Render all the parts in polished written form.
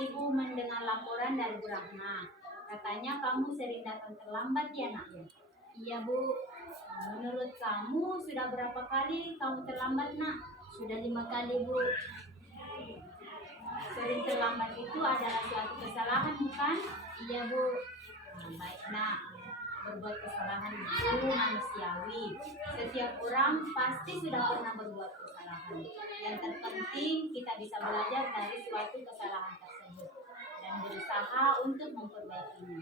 Ibu mendengar laporan dari Bu Rahma. Katanya kamu sering datang terlambat ya nak ya? Iya Bu. Menurut kamu sudah berapa kali kamu terlambat nak? Sudah 5 kali Bu. Sering terlambat itu adalah suatu kesalahan bukan? Iya Bu. Baik nak, berbuat kesalahan itu manusiawi. Setiap orang pasti sudah pernah berbuat kesalahan. Yang terpenting kita bisa belajar dari suatu kesalahan tersebut dan berusaha untuk memperbaikinya.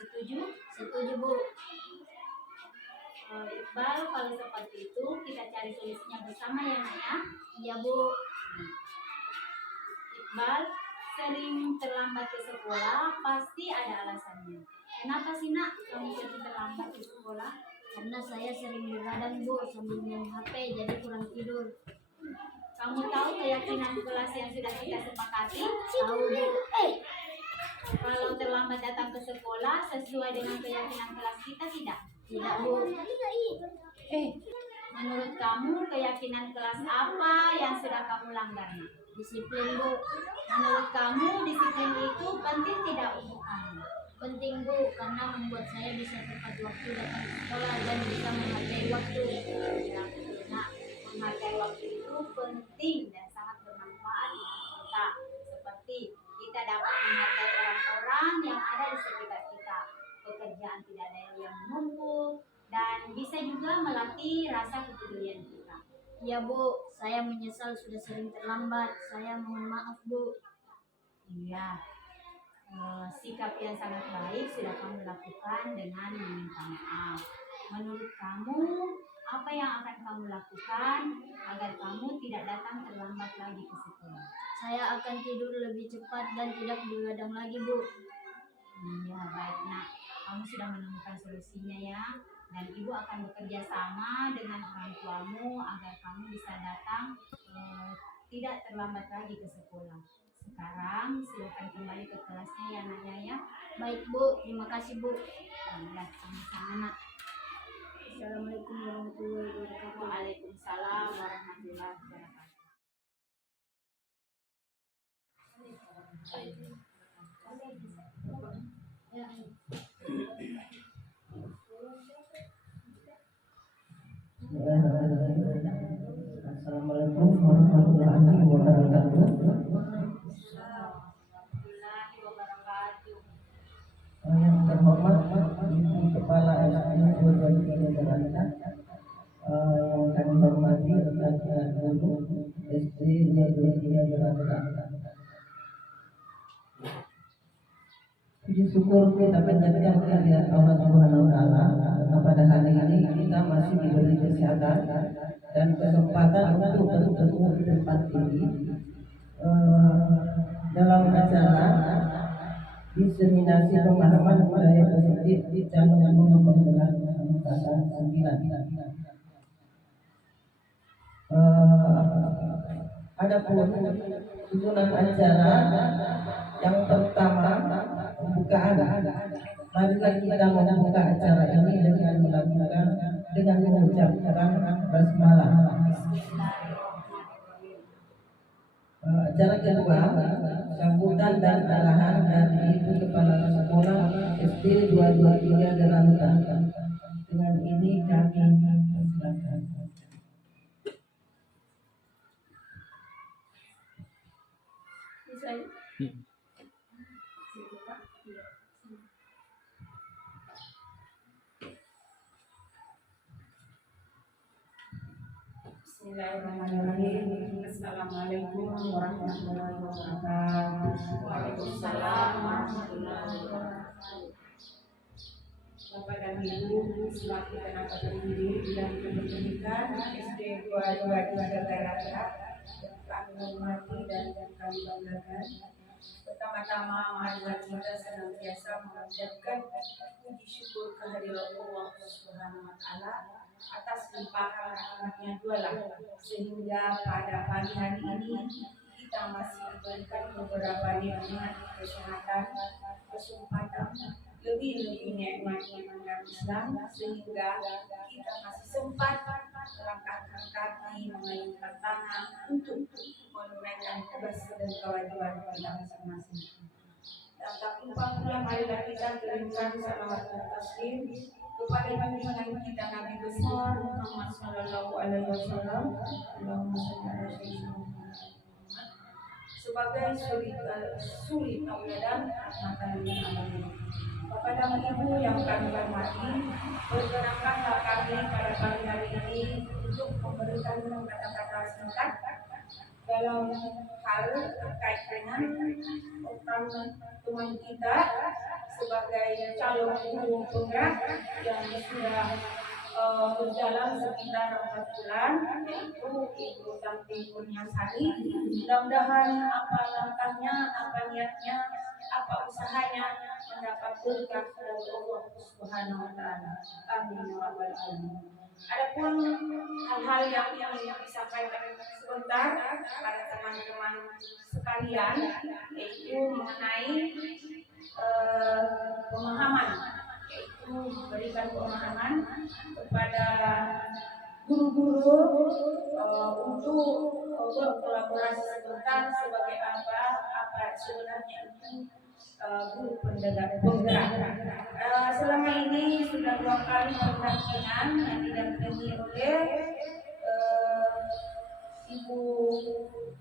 Setuju? Setuju Bu. Iqbal, kalau seperti itu kita cari solusinya bersama ya nak ya. Iya Bu. Iqbal, sering terlambat ke sekolah pasti ada alasannya. Kenapa sih nak kamu sering terlambat ke sekolah? Karena saya sering begadang Bu sambil main HP jadi kurang tidur. Kamu tahu keyakinan kelas yang sudah kita sepakati? Tahu Bu. Kalau terlambat datang ke sekolah sesuai dengan keyakinan kelas kita tidak? Tidak Bu. Menurut kamu keyakinan kelas apa yang sudah kamu langgar? Disiplin Bu. Menurut kamu disiplin itu penting tidak untuk kamu? Penting Bu, karena membuat saya bisa tepat waktu datang ke sekolah dan bisa menghargai waktu. Ya, nah, menghargai waktu itu penting dan sangat bermanfaat untuk kita. Seperti kita dapat menghargai orang-orang yang ada di sekitar kita. Pekerjaan tidak ada yang menumpuk dan bisa juga melatih rasa kepedulian kita. Iya Bu, saya menyesal sudah sering terlambat. Saya mohon maaf Bu. Iya, sikap yang sangat baik sudah kamu lakukan dengan meminta maaf. Menurut kamu, apa yang akan kamu lakukan agar kamu tidak datang terlambat lagi ke sekolah? Saya akan tidur lebih cepat dan tidak begadang lagi Bu. Iya, baik nak. Kamu sudah menemukan solusinya ya. Dan ibu akan bekerja sama dengan orang tuamu agar kamu bisa datang tidak terlambat lagi ke sekolah. Sekarang silakan kembali ke kelasnya ya naknya ya. Baik Bu, terima kasih Bu. Ya, sama-sama nak. Assalamualaikum warahmatullahi wabarakatuh. Waalaikumsalam warahmatullahi wabarakatuh. Assalamualaikum warahmatullahi wabarakatuh. Yang terhormat Ibu Kepala SD 223 Jakarta, yang kami hormati rekan-rekan guru SD 223 Jakarta. Puji syukur kita panjatkan kehadirat Allah Subhanahu wa Ta'ala karena pada hari ini kita masih diberi kesehatan dan kesempatan untuk bertemu di tempat ini dalam acara diseminasi pemahaman budaya positif di Calon Nomor 9. Adapun susunan acara yang pertama pembukaan. Marilah kita membuka acara ini dengan mengucapkan basmalah. Acara kedua, sambutan dan arahan dari Ibu Kepala Sekolah SD 223 Jakarta. Dengan ini kami persilakan. Bismillahirrahmanirrahim. Assalamualaikum warahmatullahi wabarakatuh. Waalaikumsalam warahmatullahi wabarakatuh. Bapak dan Ibu selaku tenaga pendidik dan pendidikan SD 223 Jakarta, kami hormati dan kami banggakan. Pertama-tama marilah kita senantiasa mengucapkan puji syukur kehadirat Allah Subhanahu wa Ta'ala atas limpahan rahmatnya jualah, sehingga pada pagi hari ini kita masih diberikan beberapa nikmat kesehatan, kesempatan lebih nikmat iman Islam, sehingga kita masih sempat melangkahkan kaki, mengayunkan tangan untuk menunaikan tugas dan kewajiban kita masing-masing. Dan tak lupa pula marilah kita kirimkan salawat dan taslim kepada junjungan kita Nabi besar Muhammad Sallallahu Alaihi Wasallam. Allahumma shalli ala sayyidina Muhammad sebagai suri tauladan rahmatan lil alamin. Kepada ibu yang kami hormati, berkenankanlah kami pada pagi hari ini untuk memberikan kata-kata singkat dalam hal terkait dengan program teman kita sebagai calon guru penggerak yang sudah berjalan sekitar 4 bulan, yaitu Ibu Tanti Kurniasari. Mudah-mudahan apa langkahnya, apa niatnya, apa usahanya mendapat berkah dari Allah Subhanahu wa taala. Amin ya rabbal alamin. Adapun hal-hal yang ingin disampaikan sebentar pada teman-teman sekalian, yaitu mengenai pemahaman, yaitu memberikan pemahaman kepada guru-guru untuk berkolaborasi sebentar sebagai apa sebenarnya itu guru penggerak. Selama ini sudah 2 kali pendampingan yang didampingi oleh ibu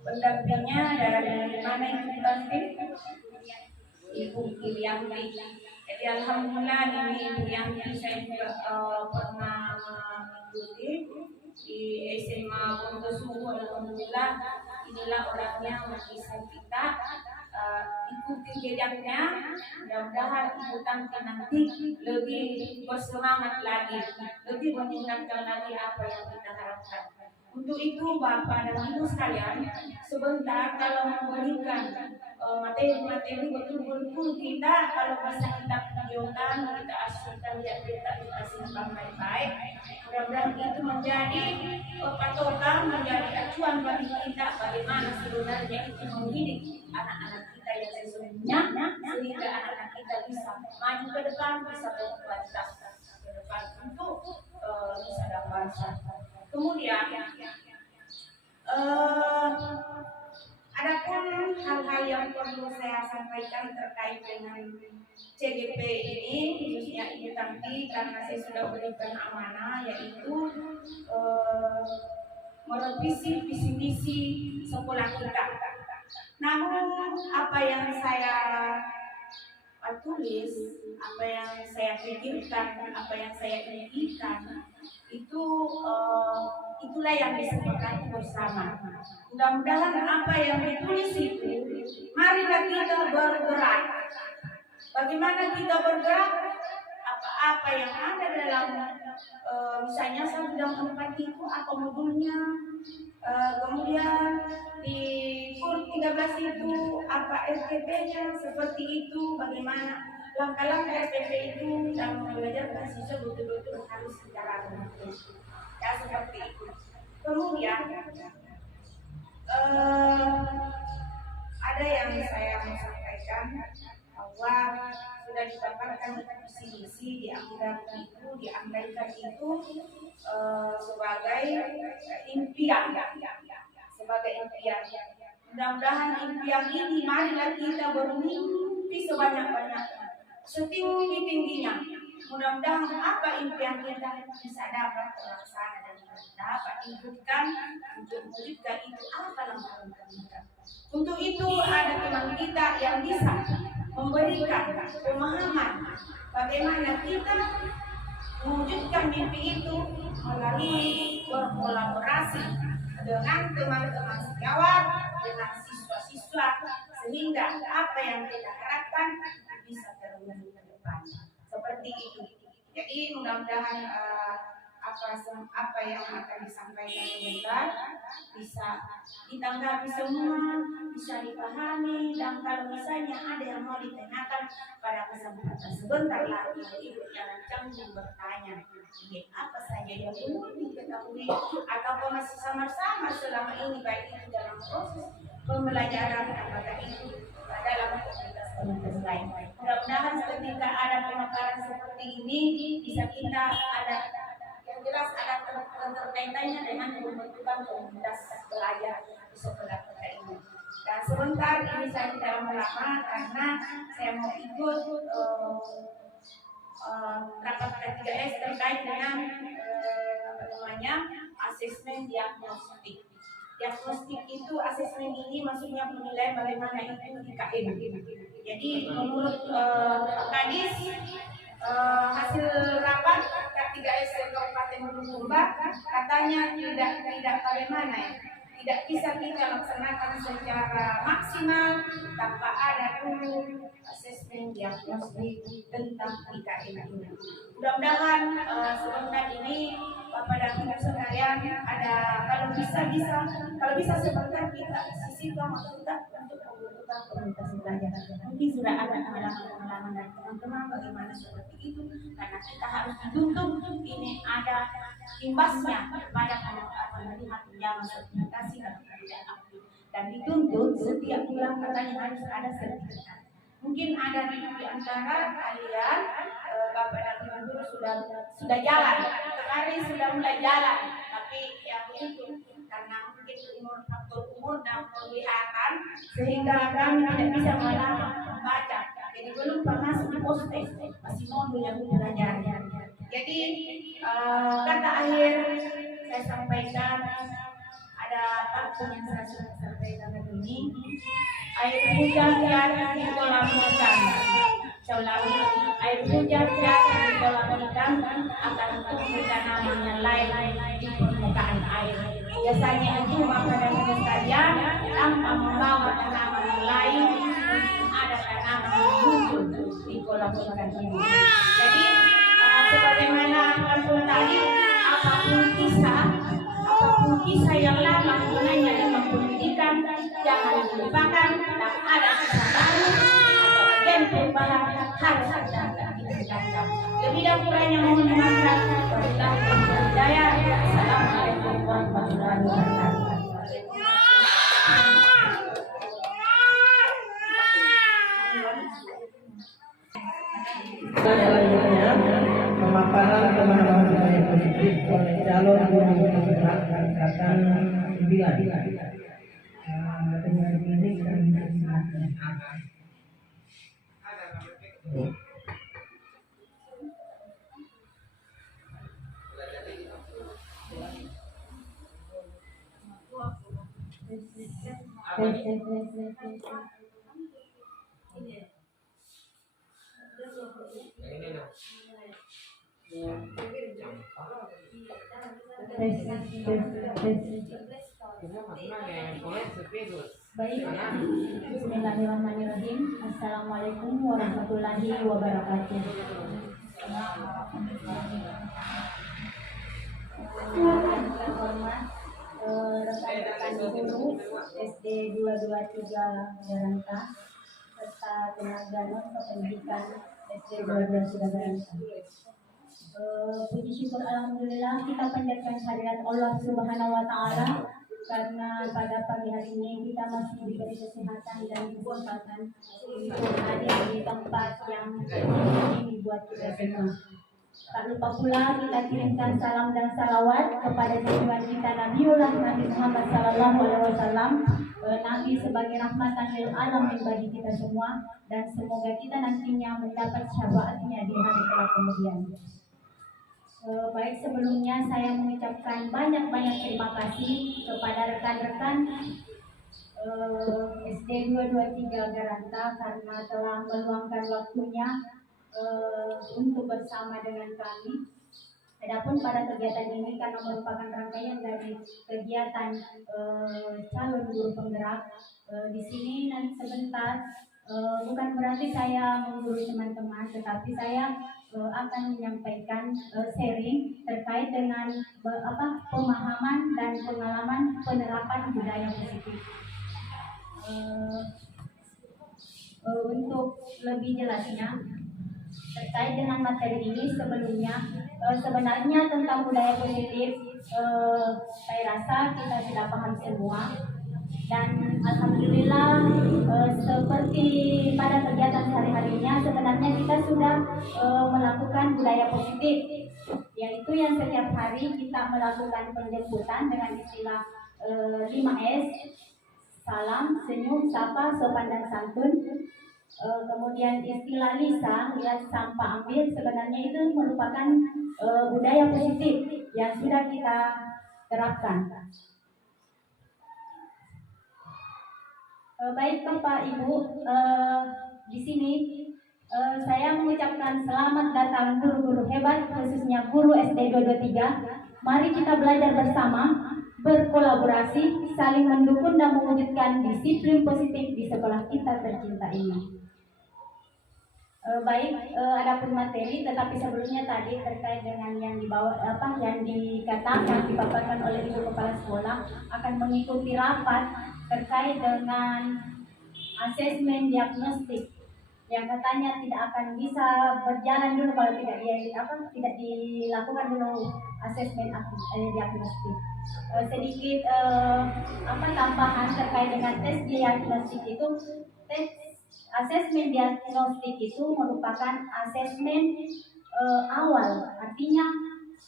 pendampingnya dari mana itu Tanti? Ibu Irianti. Jadi alhamdulillah ini Ibu Irianti saya juga pernah mengikuti di SMA Wonosobo. Alhamdulillah inilah orangnya bisa kita ikuti jejaknya. Mudah-mudahan Ibu Tanti nanti lebih bersemangat lagi, lebih meningkatkan lagi apa yang kita harapkan. Untuk itu Bapak dan Ibu sekalian, sebentar kalau memberikan materi-materi betul-betul kita kalau bisa kita videokan, kita asyikan, kita simpan baik-baik. Mudah-mudahan itu menjadi patokan, menjadi acuan bagi kita bagaimana sebenarnya itu mendidik anak-anak kita yang sesungguhnya, sehingga anak-anak kita bisa maju ke depan, bisa berkualitas ke depan untuk bisa dapat. Kemudian adapun hal-hal yang perlu saya sampaikan terkait dengan CGP ini, khususnya Ibu Tanti, karena saya sudah berikan amanah, yaitu merevisi visi misi sekolah kita. Namun apa yang saya tulis, apa yang saya pikirkan, apa yang saya impikan, itu itulah yang disepakati bersama. Mudah-mudahan apa yang ditulis itu, marilah kita bergerak. Bagaimana kita bergerak? Apa yang ada dalam misalnya saya sudah menempati itu apa modulnya, kemudian di KUR 13 itu apa SPP-nya, seperti itu. Bagaimana langkah-langkah SPP itu dan mengajarkan siswa betul-betul harus secara betul, ya seperti itu. Kemudian ada yang saya mau sampaikan bahwa sudah didapatkan visi-misi diandaikan itu sebagai impian, sebagai impian. Mudah-mudahan impian ini marilah kita bermimpi sebanyak-banyaknya, setinggi-tingginya. Mudah-mudahan apa impian kita bisa dapat terlaksana dan dapat diwujudkan. Untuk mewujudkan itu apa langkah-langkah kita? Untuk itu ada teman kita yang bisa memberikan pemahaman bagaimana kita mewujudkan mimpi itu melalui berkolaborasi dengan teman-teman sejawat, dengan siswa-siswa, sehingga apa yang kita harapkan bisa terwujud ke depan. Seperti itu. Jadi mudah-mudahan apa yang akan disampaikan sebentar bisa ditanggapi semua, bisa dipahami, dan kalau misalnya ada yang mau ditanyakan pada kesempatan sebentar lagi, Ibu jangan canggung bertanya apa saja yang perlu diketahui atau masih samar-samar selama ini, baik itu dalam proses pembelajaran apakah itu dalam komunitas lain. Mudah-mudahan ketika ada pertukaran seperti ini bisa kita ada yang jelas ada keterkaitannya dengan pembentukan komunitas belajar di sekolah kita ini. Dan sebentar ini saya tidak lama karena saya mau ikut rapat K3S terkait dengan asesmen diagnostik. Diagnostik itu asesmen ini maksudnya penilaian bagaimana itu IKN. Jadi menurut Kadis hasil rapat K3S Kabupaten Bulukumba katanya tidak bagaimana ya. Tidak bisa kita laksanakan secara maksimal tanpa ada dulu asesmen diagnostik tentang IKN ini. Mudah-mudahan sebentar ini Bapak dan Ibu sekalian ada kalau bisa sebentar kita sisihkan waktu kita untuk pembentukan komunitas belajar. Mungkin sudah ada pengalaman dari teman-teman bagaimana seperti itu karena kita harus dituntut ini ada imbasnya pada penerima tunjangan sertifikasi kalau tidak aktif dan dituntut setiap bulan katanya harus ada sertifikat. Mungkin ada di antara kalian Bapak dan Ibu guru sudah jalan, sekarang sudah mulai jalan, tapi yang itu karena mungkin faktor umur dan kelihatan sehingga kami tidak bisa membaca. Jadi belum pernah masuk di postes, masih modul yang belajar. Jadi kata akhir saya sampaikan ada pantun yang saya sudah sampaikan ini. Air hujan jatuh di kolam ikan. Selalu air hujan jatuh di kolam ikan akan tumbuh tanaman yang lain di permukaan air. Biasanya itu Bapak dan Ibu sekalian tanpa membawa tanaman yang lain ada tanaman yang muncul di kolam ikan ini. Jadi sebagaimana pantun tadi, apapun kisah yang lama gunanya dalam pendidikan jangan dilupakan dan ada kisah baru atau agen perubahan harus ditingkatkan. Lebih dan kurangnya mohon maaf. Assalamualaikum warahmatullahi wabarakatuh. Selanjutnya pemaparan pemahaman budaya positif oleh calon guru penggerak angkatan 9. Dengan ini kami persilakan. Baik, bismillahirrahmanirrahim. Assalamualaikum warahmatullahi wabarakatuh. Hormat rekan-rekan guru SD 223 Garanta serta tenaga non pendidikan SD 223 Garanta. Puji syukur alhamdulillah kita panjatkan kehadirat Allah Subhanahu wa taala karena pada pagi hari ini kita masih diberi kesehatan dan kesempatan untuk hadir di tempat yang ini buat kita semua. Tak lupa pula kita kirimkan salam dan salawat kepada junjungan kita Nabiullah Nabi Muhammad SAW, Nabi sebagai rahmatan lil alamin bagi kita semua, dan semoga kita nantinya mendapat syafaatnya di hari kelak kemudian. Baik, sebelumnya saya mengucapkan banyak-banyak terima kasih kepada rekan-rekan SD 223 Garanta karena telah meluangkan waktunya untuk bersama dengan kami. Adapun pada kegiatan ini karena merupakan rangkaian dari kegiatan calon guru penggerak, di sini nanti sebentar bukan berarti saya menggurui teman-teman, tetapi saya akan menyampaikan sharing terkait dengan pemahaman dan pengalaman penerapan budaya positif. Untuk lebih jelasnya terkait dengan materi ini sebelumnya, sebenarnya tentang budaya positif saya rasa kita sudah paham semua, dan alhamdulillah seperti pada kegiatan sehari-harinya sebenarnya kita sudah melakukan budaya positif, yaitu yang setiap hari kita melakukan penjemputan dengan istilah 5S: salam, senyum, sapa, sopan dan santun. Kemudian istilah lisan, lihat, sampah, ambil, sebenarnya itu merupakan budaya positif yang sudah kita terapkan. Baik Bapak Ibu, di sini saya mengucapkan selamat datang guru-guru hebat, khususnya guru SD 223. Mari kita belajar bersama, berkolaborasi, saling mendukung dan mewujudkan disiplin positif di sekolah kita tercinta ini. Adapun materi, tetapi sebelumnya tadi terkait dengan yang dipaparkan oleh Ibu Kepala Sekolah akan mengikuti rapat terkait dengan asesmen diagnostik yang katanya tidak akan bisa berjalan dulu kalau tidak dilakukan dulu asesmen diagnostik. Sedikit tambahan terkait dengan tes diagnostik itu, asesmen diagnostik itu merupakan asesmen awal, artinya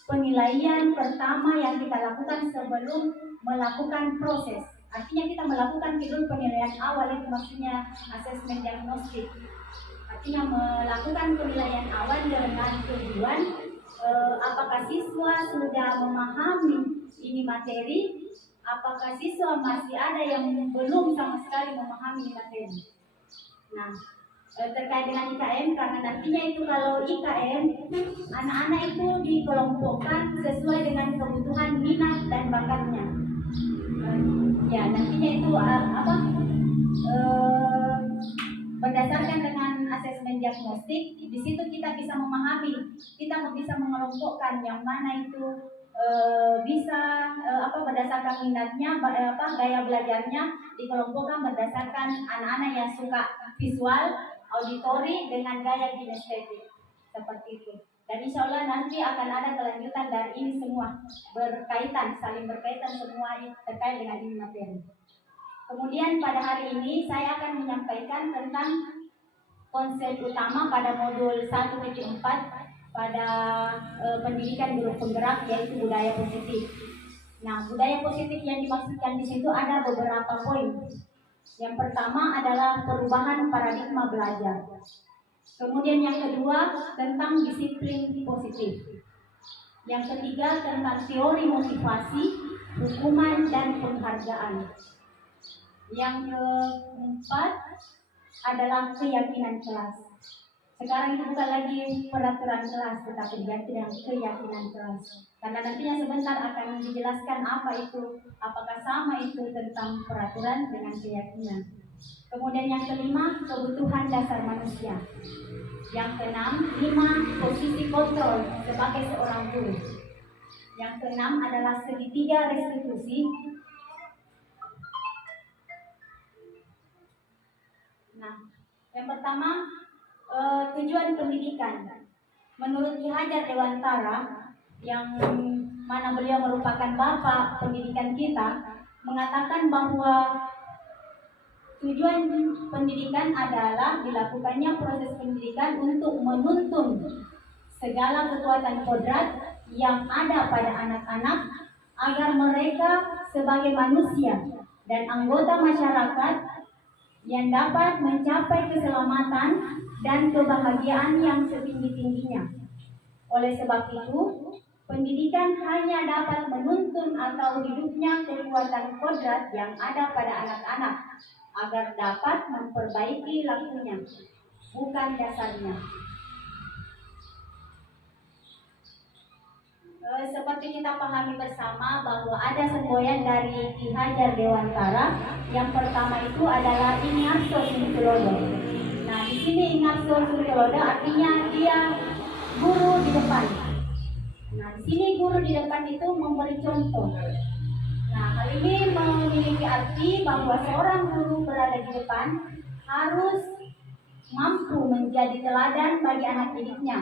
penilaian pertama yang kita lakukan sebelum melakukan proses. Artinya kita melakukan dulu penilaian awal, itu maksudnya asesmen diagnostik. Artinya melakukan penilaian awal dengan tujuan apakah siswa sudah memahami ini materi, apakah siswa masih ada yang belum sama sekali memahami materi. Nah, terkait dengan IKM, karena nantinya itu kalau IKM, anak-anak itu dikelompokkan sesuai dengan kebutuhan, minat dan bakatnya. Ya, nantinya itu berdasarkan dengan asesmen diagnostik, di situ kita bisa memahami, kita bisa mengelompokkan yang mana itu berdasarkan minatnya, gaya belajarnya dikelompokkan berdasarkan anak-anak yang suka visual, auditori dengan gaya kinestetik, seperti itu. Dan insya Allah nanti akan ada kelanjutan dari ini semua, saling berkaitan semua terkait dengan ini materi. Kemudian pada hari ini saya akan menyampaikan tentang konsep utama pada modul 1.4 pada pendidikan guru penggerak, yaitu budaya positif. Nah, budaya positif yang dimaksudkan di situ ada beberapa poin. Yang pertama adalah perubahan paradigma belajar. Kemudian yang kedua tentang disiplin positif. Yang ketiga tentang teori motivasi, hukuman dan penghargaan. Yang keempat adalah keyakinan kelas. Sekarang itu bukan lagi peraturan kelas, tetapi diganti dengan keyakinan kelas. Karena nantinya sebentar akan dijelaskan apakah sama itu tentang peraturan dengan keyakinan. Kemudian yang kelima, kebutuhan dasar manusia. Yang keenam, 5 posisi kontrol sebagai seorang guru. Yang keenam adalah segitiga restitusi. Nah, yang pertama, tujuan pendidikan. Menurut Ki Hajar Dewantara, yang mana beliau merupakan bapak pendidikan kita, mengatakan bahwa tujuan pendidikan adalah dilakukannya proses pendidikan untuk menuntun segala kekuatan kodrat yang ada pada anak-anak agar mereka sebagai manusia dan anggota masyarakat yang dapat mencapai keselamatan dan kebahagiaan yang setinggi-tingginya. Oleh sebab itu, pendidikan hanya dapat menuntun atau hidupnya kekuatan kodrat yang ada pada anak-anak agar dapat memperbaiki lakunya, bukan dasarnya. Seperti kita pahami bersama bahwa ada semboyan dari Ki Hajar Dewantara. Yang pertama itu adalah Ingarso Suntulodo. Nah, di sini Ingarso Suntulodo artinya dia guru di depan. Nah, di sini guru di depan itu memberi contoh. Nah, hal ini memiliki arti bahwa seorang guru berada di depan harus mampu menjadi teladan bagi anak didiknya,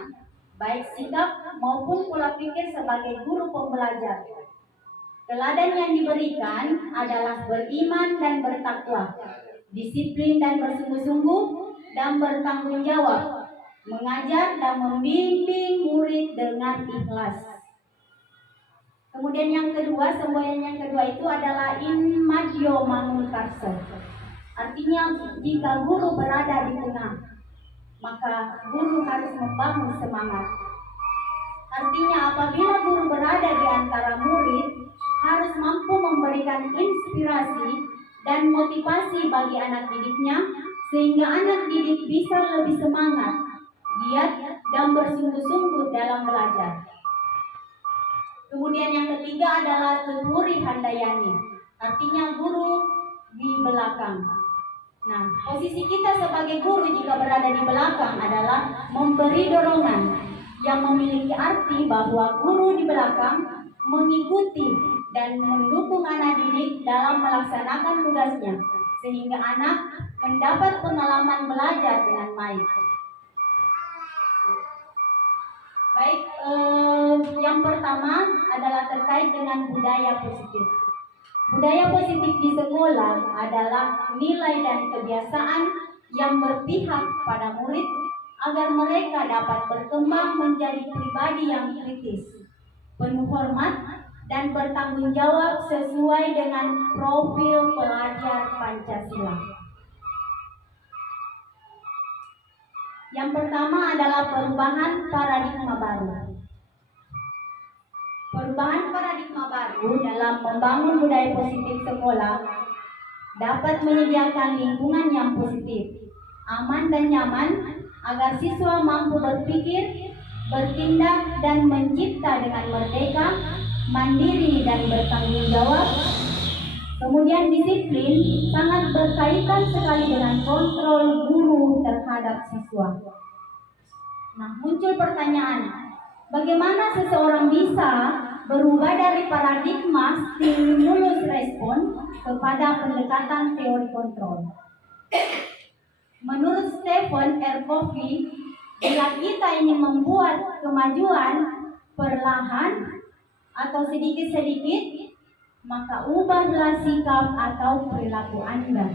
baik sikap maupun pola pikir sebagai guru pembelajar. Teladan yang diberikan adalah beriman dan bertakwa, disiplin dan bersungguh-sungguh, dan bertanggung jawab, mengajar dan membimbing murid dengan ikhlas. Kemudian yang kedua, semboyan yang kedua itu adalah in madyo mangunkarso. Artinya jika guru berada di tengah, maka guru harus membangun semangat. Artinya apabila guru berada di antara murid, harus mampu memberikan inspirasi dan motivasi bagi anak didiknya, sehingga anak didik bisa lebih semangat, giat, dan bersungguh-sungguh dalam belajar. Kemudian yang ketiga adalah Tuturi Handayani, artinya guru di belakang. Nah, posisi kita sebagai guru jika berada di belakang adalah memberi dorongan yang memiliki arti bahwa guru di belakang mengikuti dan mendukung anak didik dalam melaksanakan tugasnya, sehingga anak mendapat pengalaman belajar dengan baik. Baik, yang pertama adalah terkait dengan budaya positif. Budaya positif di sekolah adalah nilai dan kebiasaan yang berpihak pada murid agar mereka dapat berkembang menjadi pribadi yang kritis, penuh hormat, dan bertanggung jawab sesuai dengan profil pelajar Pancasila. Yang pertama adalah perubahan paradigma baru. Perubahan paradigma baru dalam membangun budaya positif sekolah dapat menyediakan lingkungan yang positif, aman dan nyaman agar siswa mampu berpikir, bertindak, dan mencipta dengan merdeka, mandiri, dan bertanggung jawab. Kemudian disiplin sangat berkaitan sekali dengan kontrol guru terhadap siswa. Nah, muncul pertanyaan, bagaimana seseorang bisa berubah dari paradigma stimulus respon kepada pendekatan teori kontrol? Menurut Stephen R. Covey, bila kita ingin membuat kemajuan perlahan atau sedikit-sedikit, maka ubahlah sikap atau perilaku Anda.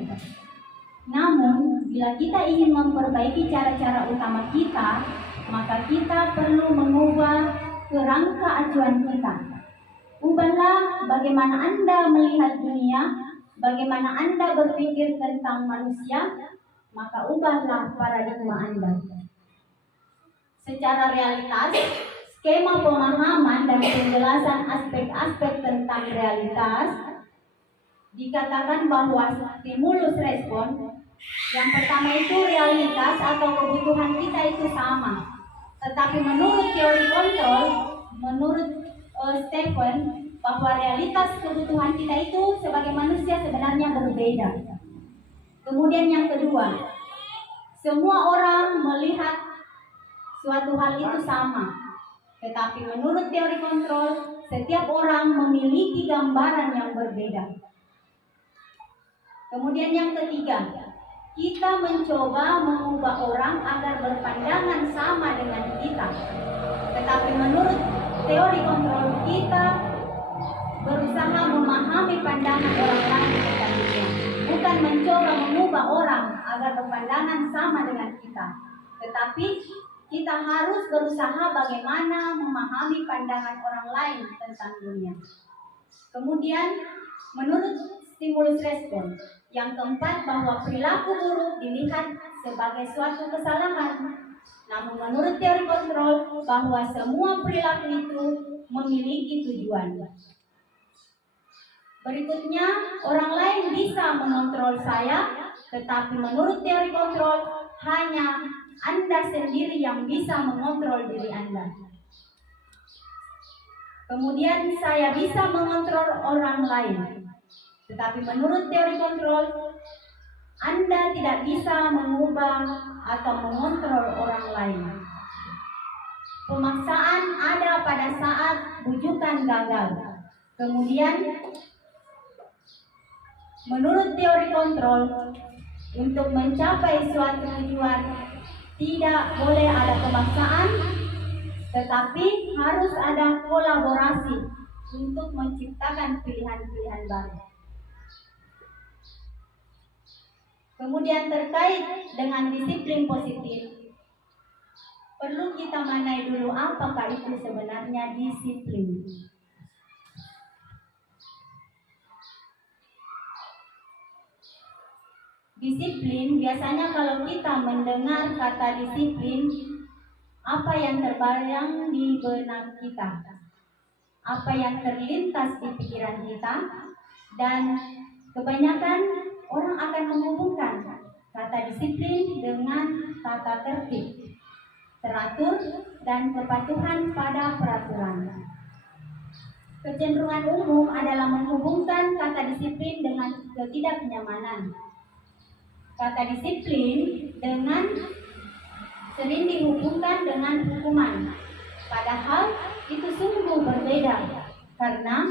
Namun, bila kita ingin memperbaiki cara-cara utama kita, maka kita perlu mengubah kerangka acuan kita. Ubahlah bagaimana Anda melihat dunia, bagaimana Anda berpikir tentang manusia, maka ubahlah paradigma Anda. Secara realitas, skema pemahaman dan penjelasan aspek-aspek tentang realitas dikatakan bahwa stimulus respon, yang pertama itu realitas atau kebutuhan kita itu sama. Tetapi menurut teori kontrol, menurut Stephen, bahwa realitas kebutuhan kita itu sebagai manusia sebenarnya berbeda. Kemudian yang kedua, semua orang melihat suatu hal itu sama. Tetapi menurut teori kontrol, setiap orang memiliki gambaran yang berbeda. Kemudian yang ketiga, kita mencoba mengubah orang agar berpandangan sama dengan kita. Tetapi menurut teori kontrol, kita berusaha memahami pandangan orang lain tentang dunia, bukan mencoba mengubah orang agar berpandangan sama dengan kita. Tetapi kita harus berusaha bagaimana memahami pandangan orang lain tentang dunia. Kemudian menurut stimulus respon, yang keempat, bahwa perilaku buruk dilihat sebagai suatu kesalahan. Namun menurut teori kontrol, bahwa semua perilaku itu memiliki tujuan. Berikutnya, orang lain bisa mengontrol saya, tetapi menurut teori kontrol, hanya Anda sendiri yang bisa mengontrol diri Anda. Kemudian saya bisa mengontrol orang lain, tetapi menurut teori kontrol, Anda tidak bisa mengubah atau mengontrol orang lain. Pemaksaan ada pada saat bujukan gagal. Kemudian, menurut teori kontrol, untuk mencapai suatu tujuan, tidak boleh ada pemaksaan, tetapi harus ada kolaborasi untuk menciptakan pilihan-pilihan baru. Kemudian terkait dengan disiplin positif, perlu kita manai dulu apakah itu sebenarnya disiplin. Disiplin, biasanya kalau kita mendengar kata disiplin, apa yang terbayang di benak kita, apa yang terlintas di pikiran kita, dan kebanyakan orang akan menghubungkan kata disiplin dengan tata tertib, teratur, dan kepatuhan pada peraturan. Kecenderungan umum adalah menghubungkan kata disiplin dengan ketidaknyamanan. Kata disiplin sering dihubungkan dengan hukuman. Padahal itu sungguh berbeda, karena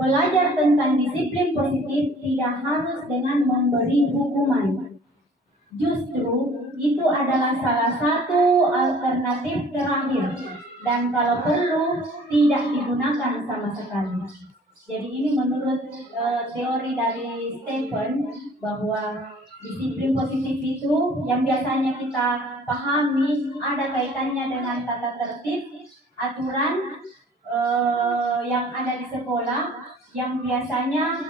belajar tentang disiplin positif tidak harus dengan memberi hukuman. Justru itu adalah salah satu alternatif terakhir, dan kalau perlu tidak digunakan sama sekali. Jadi ini menurut teori dari Stephen, bahwa disiplin positif itu yang biasanya kita pahami ada kaitannya dengan tata tertib, aturan yang ada di sekolah, yang biasanya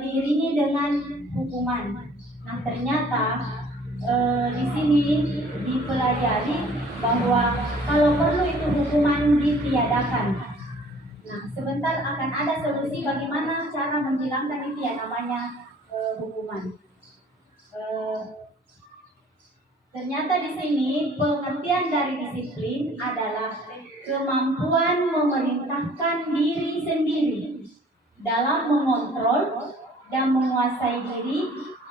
diiringi dengan hukuman. Nah, ternyata di sini dipelajari bahwa kalau perlu itu hukuman ditiadakan. Nah, sebentar akan ada solusi bagaimana cara menghilangkan itu ya namanya hukuman. Ternyata di sini pengertian dari disiplin adalah kemampuan memerintahkan diri sendiri dalam mengontrol dan menguasai diri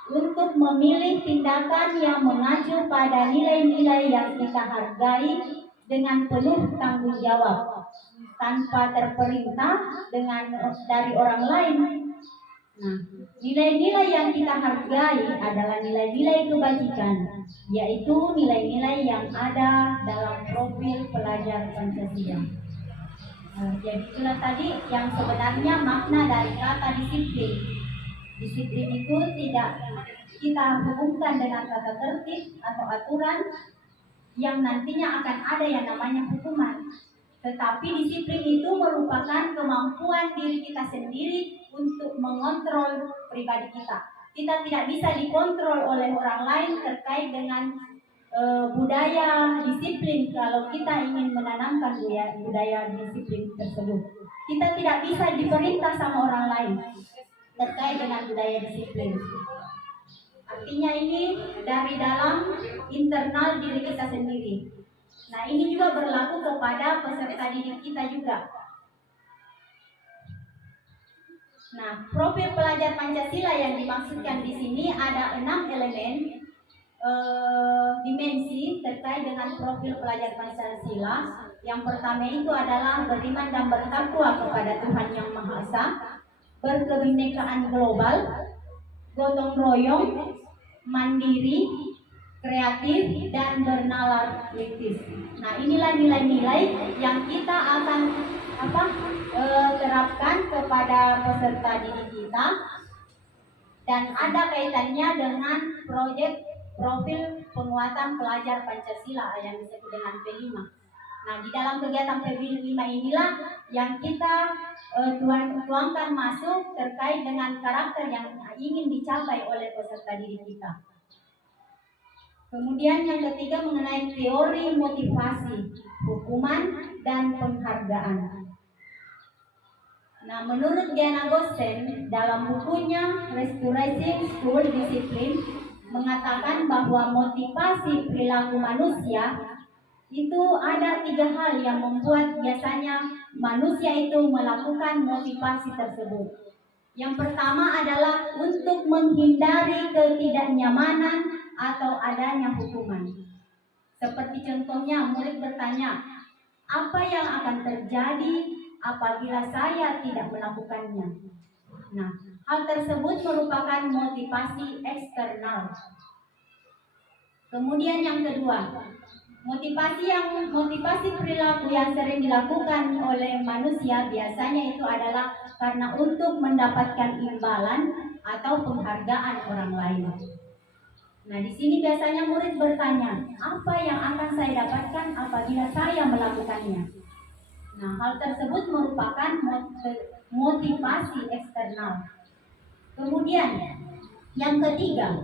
untuk memilih tindakan yang mengacu pada nilai-nilai yang kita hargai dengan penuh tanggung jawab, tanpa terperintah dari orang lain. Nah, nilai-nilai yang kita hargai adalah nilai-nilai kebajikan, yaitu nilai-nilai yang ada dalam profil pelajar Pancasila. Jadi itulah tadi yang sebenarnya makna dari kata disiplin. Disiplin itu tidak kita hubungkan dengan tata tertib atau aturan yang nantinya akan ada yang namanya hukuman. Tetapi disiplin itu merupakan kemampuan diri kita sendiri untuk mengontrol pribadi kita. Kita tidak bisa dikontrol oleh orang lain terkait dengan budaya disiplin. Kalau kita ingin menanamkan budaya disiplin tersebut, kita tidak bisa diperintah sama orang lain terkait dengan budaya disiplin. Artinya ini dari dalam internal diri kita sendiri. Nah, ini juga berlaku kepada peserta didik kita juga. Nah, profil pelajar Pancasila yang dimaksudkan di sini ada 6 elemen dimensi terkait dengan profil pelajar Pancasila. Yang pertama itu adalah beriman dan bertakwa kepada Tuhan Yang Maha Esa, berkebinekaan global, gotong royong, mandiri, kreatif, dan bernalar kritis. Nah, inilah nilai-nilai yang kita akan terapkan kepada peserta didik kita, dan ada kaitannya dengan proyek profil penguatan pelajar Pancasila yang disebut dengan P5. Nah, di dalam kegiatan P5 inilah yang kita tuangkan masuk terkait dengan karakter yang ingin dicapai oleh peserta didik kita. Kemudian yang ketiga mengenai teori motivasi, hukuman, dan penghargaan. Nah, menurut Diana Gosen dalam bukunya Restoring School Discipline mengatakan bahwa motivasi perilaku manusia itu ada 3 hal yang membuat biasanya manusia itu melakukan motivasi tersebut. Yang pertama adalah untuk menghindari ketidaknyamanan atau adanya hukuman. Seperti contohnya murid bertanya, apa yang akan terjadi apabila saya tidak melakukannya? Nah, hal tersebut merupakan motivasi eksternal. Kemudian yang kedua, motivasi perilaku yang sering dilakukan oleh manusia biasanya itu adalah karena untuk mendapatkan imbalan atau penghargaan orang lain. Nah, di sini biasanya murid bertanya, apa yang akan saya dapatkan apabila saya melakukannya? Nah, hal tersebut merupakan motivasi eksternal. Kemudian, yang ketiga,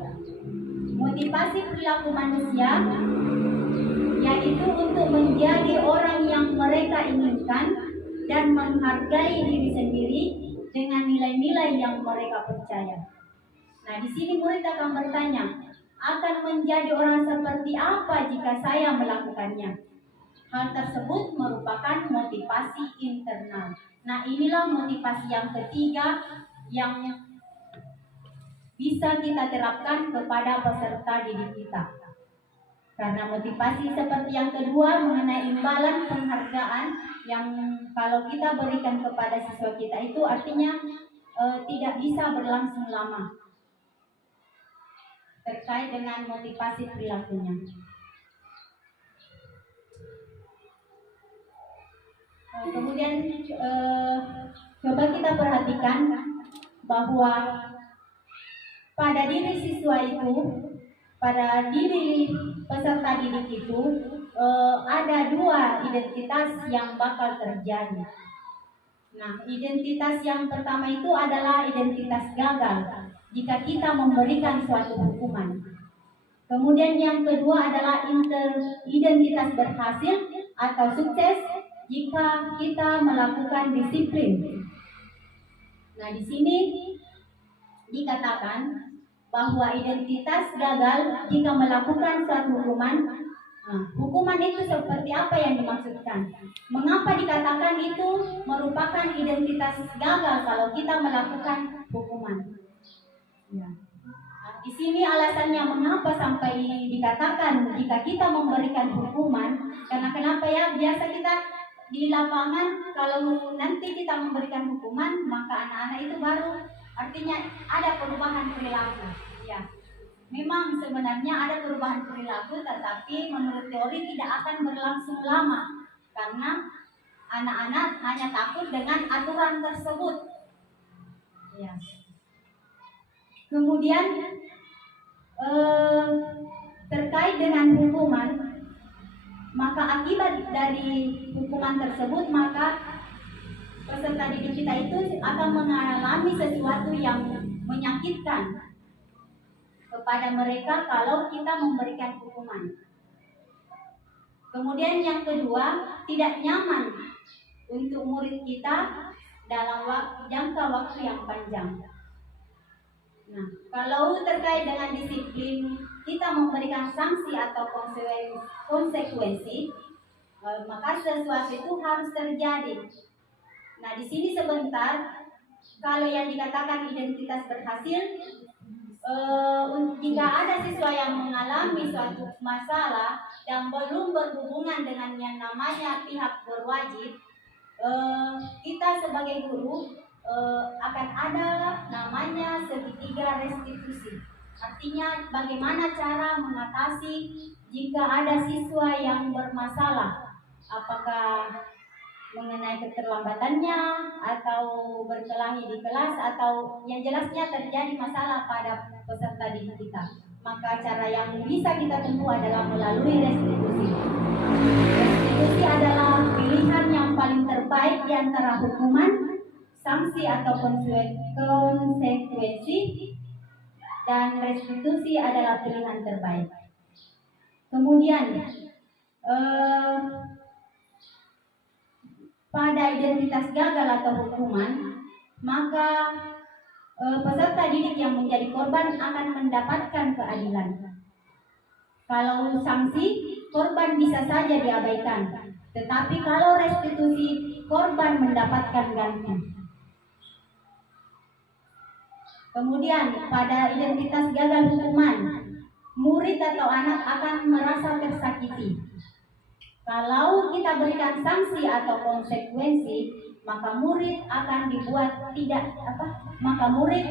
motivasi perilaku manusia, yaitu untuk menjadi orang yang mereka inginkan dan menghargai diri sendiri dengan nilai-nilai yang mereka percaya. Nah, di sini murid akan bertanya, akan menjadi orang seperti apa jika saya melakukannya? Hal tersebut merupakan motivasi internal. Nah, inilah motivasi yang ketiga yang bisa kita terapkan kepada peserta didik kita. Karena motivasi seperti yang kedua mengenai imbalan penghargaan yang kalau kita berikan kepada siswa kita itu artinya tidak bisa berlangsung lama terkait dengan motivasi perilakunya. Kemudian coba kita perhatikan bahwa pada diri siswa itu, pada diri peserta didik itu ada dua identitas yang bakal terjadi. Nah, identitas yang pertama itu adalah identitas gagal jika kita memberikan suatu hukuman. Kemudian yang kedua adalah identitas berhasil atau sukses jika kita melakukan disiplin. Nah, di sini dikatakan bahwa identitas gagal jika melakukan suatu hukuman. Nah, hukuman itu seperti apa yang dimaksudkan? Mengapa dikatakan itu merupakan identitas gagal kalau kita melakukan hukuman? Ya. Nah, di sini alasannya mengapa sampai dikatakan jika kita memberikan hukuman, karena kenapa ya? Biasa kita di lapangan kalau nanti kita memberikan hukuman, maka anak-anak itu baru artinya ada perubahan perilaku. Ya. Memang sebenarnya ada perubahan perilaku, tetapi menurut teori tidak akan berlangsung lama karena anak-anak hanya takut dengan aturan tersebut. Ya. Kemudian terkait dengan hukuman, maka akibat dari hukuman tersebut maka peserta didik kita itu akan mengalami sesuatu yang menyakitkan kepada mereka kalau kita memberikan hukuman. Kemudian yang kedua, tidak nyaman untuk murid kita dalam jangka waktu yang panjang. Nah, kalau terkait dengan disiplin, kita memberikan sanksi atau konsekuensi, maka sesuatu itu harus terjadi. Nah, di sini sebentar, kalau yang dikatakan identitas berhasil, jika ada siswa yang mengalami suatu masalah yang belum berhubungan dengan yang namanya pihak berwajib, kita sebagai guru akan ada namanya segitiga restitusi. Artinya bagaimana cara mengatasi jika ada siswa yang bermasalah, apakah mengenai keterlambatannya atau berkelahi di kelas atau yang jelasnya terjadi masalah pada peserta didik kita. Maka cara yang bisa kita tempuh adalah melalui restitusi. Restitusi adalah pilihan yang paling terbaik di antara hukuman, sanksi atau konsekuensi, dan restitusi adalah pilihan terbaik. Kemudian pada identitas gagal atau hukuman, maka peserta didik yang menjadi korban akan mendapatkan keadilan. Kalau sanksi, korban bisa saja diabaikan, tetapi kalau restitusi, korban mendapatkan ganti. Kemudian pada identitas gagal hukuman, murid atau anak akan merasa tersakiti. Kalau kita berikan sanksi atau konsekuensi, maka murid akan dibuat maka murid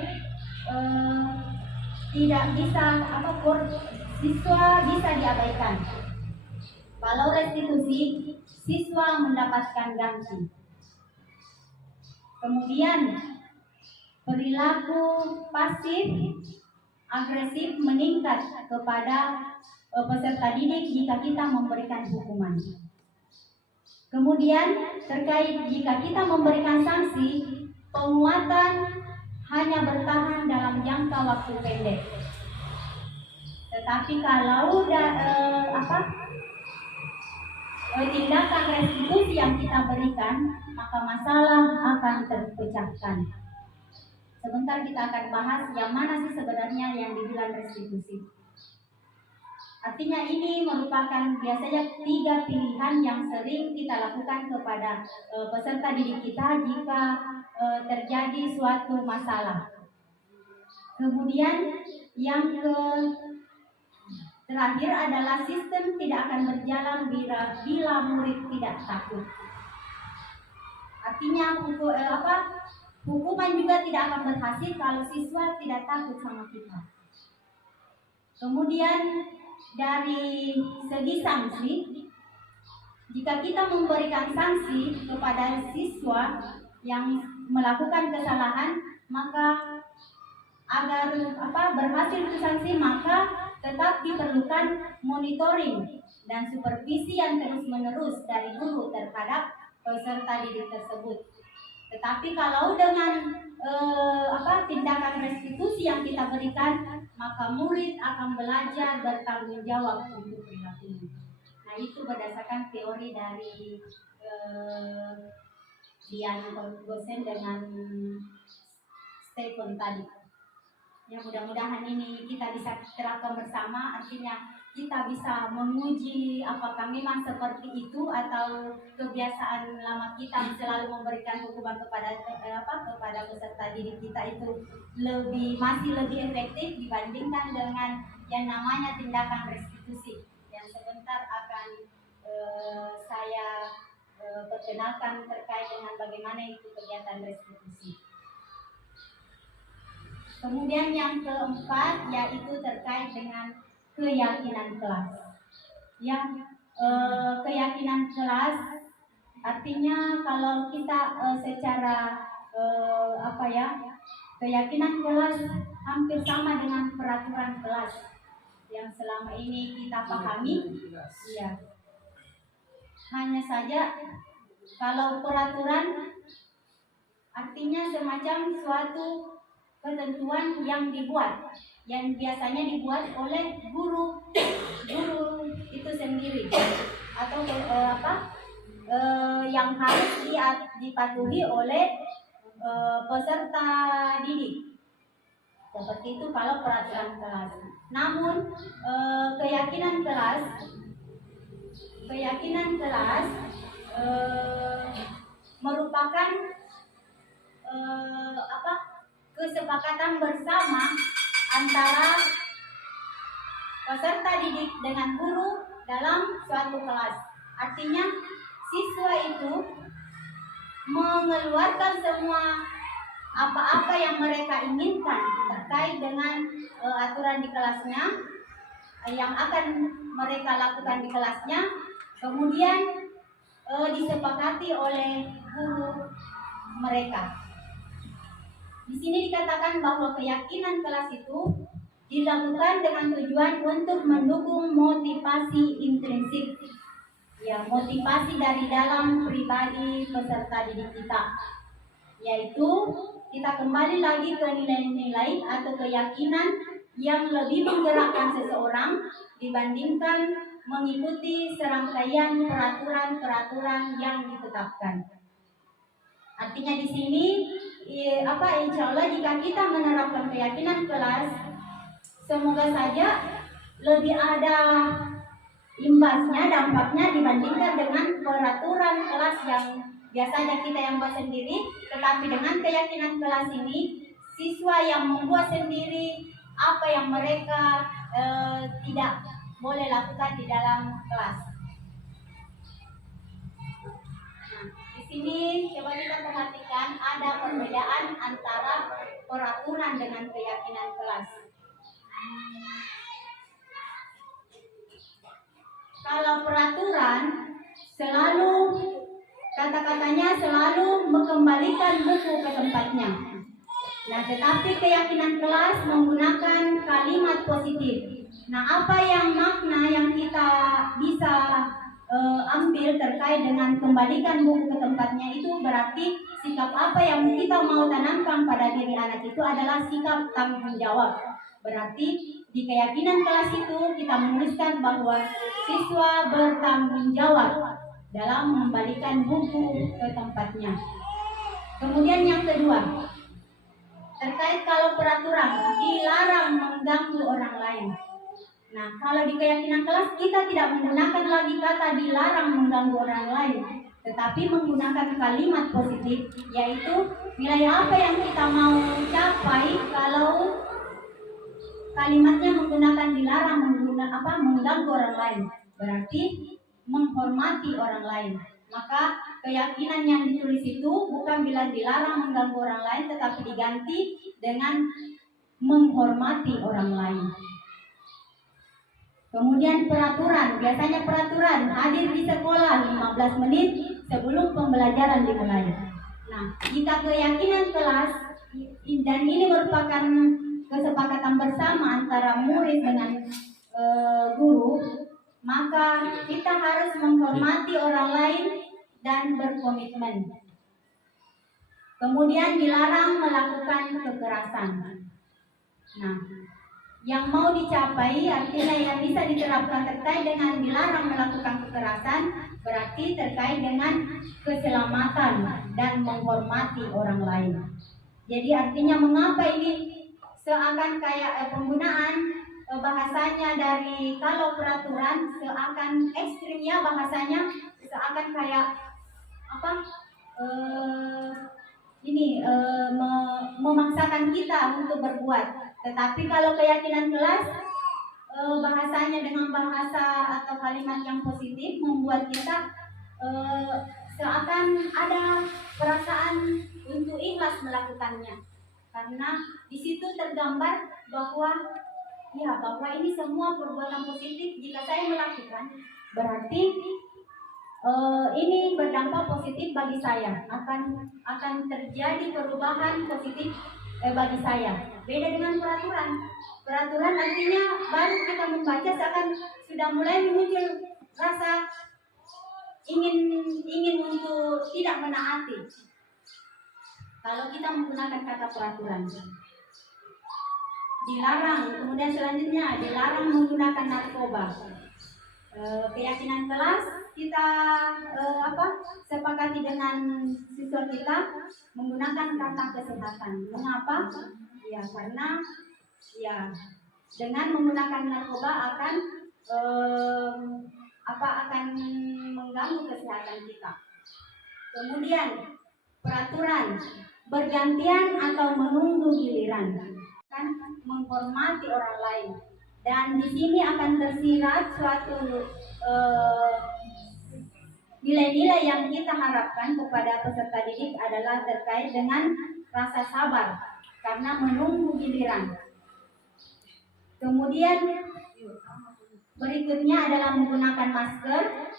tidak bisa siswa bisa diabaikan. Kalau restitusi, siswa mendapatkan ganti. Kemudian perilaku pasif agresif meningkat kepada peserta didik jika kita memberikan hukuman. Kemudian terkait jika kita memberikan sanksi, penguatan hanya bertahan dalam jangka waktu pendek. Tetapi kalau tindakan restitusi yang kita berikan, maka masalah akan terpecahkan. Sebentar kita akan bahas yang mana sih sebenarnya yang dibilang restitusi. Artinya ini merupakan biasanya 3 pilihan yang sering kita lakukan kepada peserta didik kita jika terjadi suatu masalah. Kemudian yang terakhir adalah sistem tidak akan berjalan bila murid tidak takut. Artinya hukuman juga tidak akan berhasil kalau siswa tidak takut sama kita. Kemudian dari segi sanksi, jika kita memberikan sanksi kepada siswa yang melakukan kesalahan, maka agar berhasil itu sanksi, maka tetap diperlukan monitoring dan supervisi yang terus-menerus dari guru terhadap peserta didik tersebut. Tetapi kalau dengan tindakan restitusi yang kita berikan, maka murid akan belajar bertanggung jawab untuk perilakunya. Nah, itu berdasarkan teori dari Dian Gosen dengan Stephen tadi. Ya, mudah-mudahan ini kita bisa terapkan bersama, artinya kita bisa menguji apakah memang seperti itu atau kebiasaan lama kita selalu memberikan hukuman kepada peserta didik kita itu masih lebih efektif dibandingkan dengan yang namanya tindakan restitusi yang sebentar akan saya perkenalkan terkait dengan bagaimana itu kegiatan restitusi. Kemudian yang keempat yaitu terkait dengan keyakinan kelas. Keyakinan kelas artinya kalau kita secara keyakinan kelas hampir sama dengan peraturan kelas yang selama ini kita pahami. Iya. Hanya saja kalau peraturan artinya semacam suatu ketentuan yang dibuat, yang biasanya dibuat oleh guru itu sendiri atau yang harus dipatuhi oleh peserta didik. Seperti itu kalau peraturan kelas. Namun keyakinan kelas merupakan kesepakatan bersama antara peserta didik dengan guru dalam suatu kelas. Artinya siswa itu mengeluarkan semua apa-apa yang mereka inginkan terkait dengan aturan di kelasnya, yang akan mereka lakukan di kelasnya, kemudian disepakati oleh guru mereka. Di sini dikatakan bahwa keyakinan kelas itu dilakukan dengan tujuan untuk mendukung motivasi intrinsik, motivasi dari dalam pribadi peserta didik kita, yaitu kita kembali lagi ke nilai-nilai atau keyakinan yang lebih menggerakkan seseorang dibandingkan mengikuti serangkaian peraturan-peraturan yang ditetapkan. Artinya di sini insya Allah jika kita menerapkan keyakinan kelas, semoga saja lebih ada imbasnya, dampaknya dibandingkan dengan peraturan kelas yang biasanya kita yang buat sendiri. Tetapi dengan keyakinan kelas ini, siswa yang membuat sendiri apa yang mereka tidak boleh lakukan di dalam kelas. Di sini coba kita perhatikan ada perbedaan antara peraturan dengan keyakinan kelas. Kalau peraturan selalu kata-katanya selalu mengembalikan buku ke tempatnya. Nah, tetapi keyakinan kelas menggunakan kalimat positif. Nah, apa yang makna yang kita bisa ambil terkait dengan kembalikan buku ke tempatnya itu berarti sikap apa yang kita mau tanamkan pada diri anak itu adalah sikap tanggung jawab. Berarti di keyakinan kelas itu kita menuliskan bahwa siswa bertanggung jawab dalam mengembalikan buku ke tempatnya. Kemudian yang kedua, terkait kalau peraturan dilarang mengganggu orang lain. Nah, kalau di keyakinan kelas kita tidak menggunakan lagi kata dilarang mengganggu orang lain, tetapi menggunakan kalimat positif, yaitu nilai apa yang kita mau capai kalau kalimatnya menggunakan dilarang mengganggu orang lain, berarti menghormati orang lain. Maka keyakinan yang ditulis itu bukan bila dilarang mengganggu orang lain, tetapi diganti dengan menghormati orang lain. Kemudian peraturan, biasanya peraturan hadir di sekolah 15 menit sebelum pembelajaran dimulai. Nah, jika keyakinan kelas dan ini merupakan kesepakatan bersama antara murid dengan guru, maka kita harus menghormati orang lain dan berkomitmen. Kemudian dilarang melakukan kekerasan. Nah, yang mau dicapai artinya yang bisa diterapkan terkait dengan dilarang melakukan kekerasan berarti terkait dengan keselamatan dan menghormati orang lain. Jadi artinya mengapa ini seakan kayak penggunaan bahasanya dari kalau peraturan seakan ekstrimnya bahasanya seakan kayak memaksakan kita untuk berbuat. Tetapi kalau keyakinan kelas bahasanya dengan bahasa atau kalimat yang positif membuat kita seakan ada perasaan untuk ikhlas melakukannya, karena di situ tergambar bahwa ini semua perbuatan positif jika saya melakukan berarti ini berdampak positif bagi saya, akan terjadi perubahan positif bagi saya. Beda dengan peraturan. Peraturan artinya baru kita membaca seakan sudah mulai muncul rasa ingin untuk tidak menaati. Kalau kita menggunakan kata peraturan, dilarang. Kemudian selanjutnya dilarang menggunakan narkoba. Keyakinan kelas kita sepakati dengan siswa kita menggunakan kata kesehatan. Mengapa? Ya karena dengan menggunakan narkoba akan mengganggu kesehatan kita. Kemudian peraturan bergantian atau menunggu giliran kan menghormati orang lain. Dan di sini akan tersirat suatu nilai-nilai yang kita harapkan kepada peserta didik adalah terkait dengan rasa sabar karena menunggu giliran. Kemudian berikutnya adalah menggunakan masker,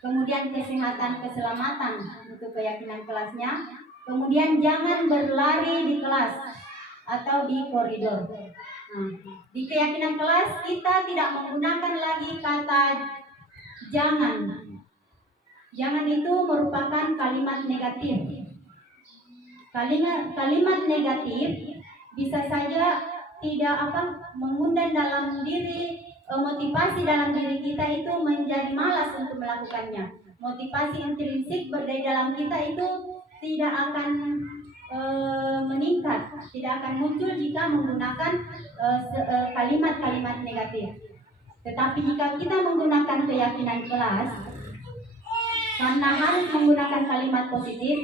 kemudian kesehatan keselamatan untuk keyakinan kelasnya. Kemudian jangan berlari di kelas atau di koridor. Nah, di keyakinan kelas kita tidak menggunakan lagi kata jangan. Jangan itu merupakan kalimat negatif. Kalimat negatif bisa saja tidak mengundang dalam diri motivasi dalam diri kita itu menjadi malas untuk melakukannya. Motivasi intrinsik berdaya dalam kita itu tidak akan meningkat, tidak akan muncul jika menggunakan kalimat-kalimat negatif. Tetapi jika kita menggunakan keyakinan kelas, karena harus menggunakan kalimat positif,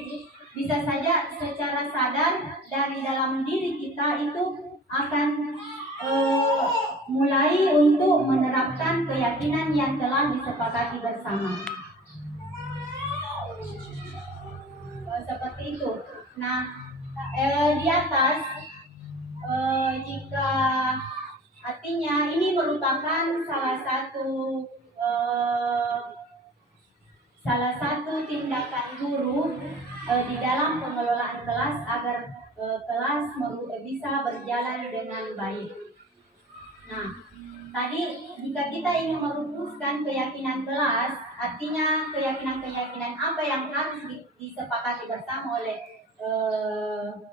bisa saja secara sadar dari dalam diri kita itu akan mulai untuk menerapkan keyakinan yang telah disepakati bersama. Seperti itu. Nah, di atas jika artinya ini merupakan salah satu tindakan guru di dalam pengelolaan kelas agar kelas bisa berjalan dengan baik. Nah, tadi jika kita ingin merumuskan keyakinan kelas, artinya keyakinan-keyakinan apa yang harus disepakati bersama oleh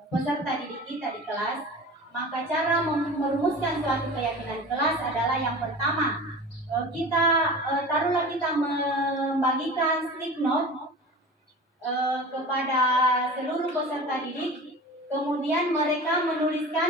peserta didik kita di kelas, maka cara merumuskan suatu keyakinan kelas adalah yang pertama, taruhlah kita membagikan stick note kepada seluruh peserta didik, kemudian mereka menuliskan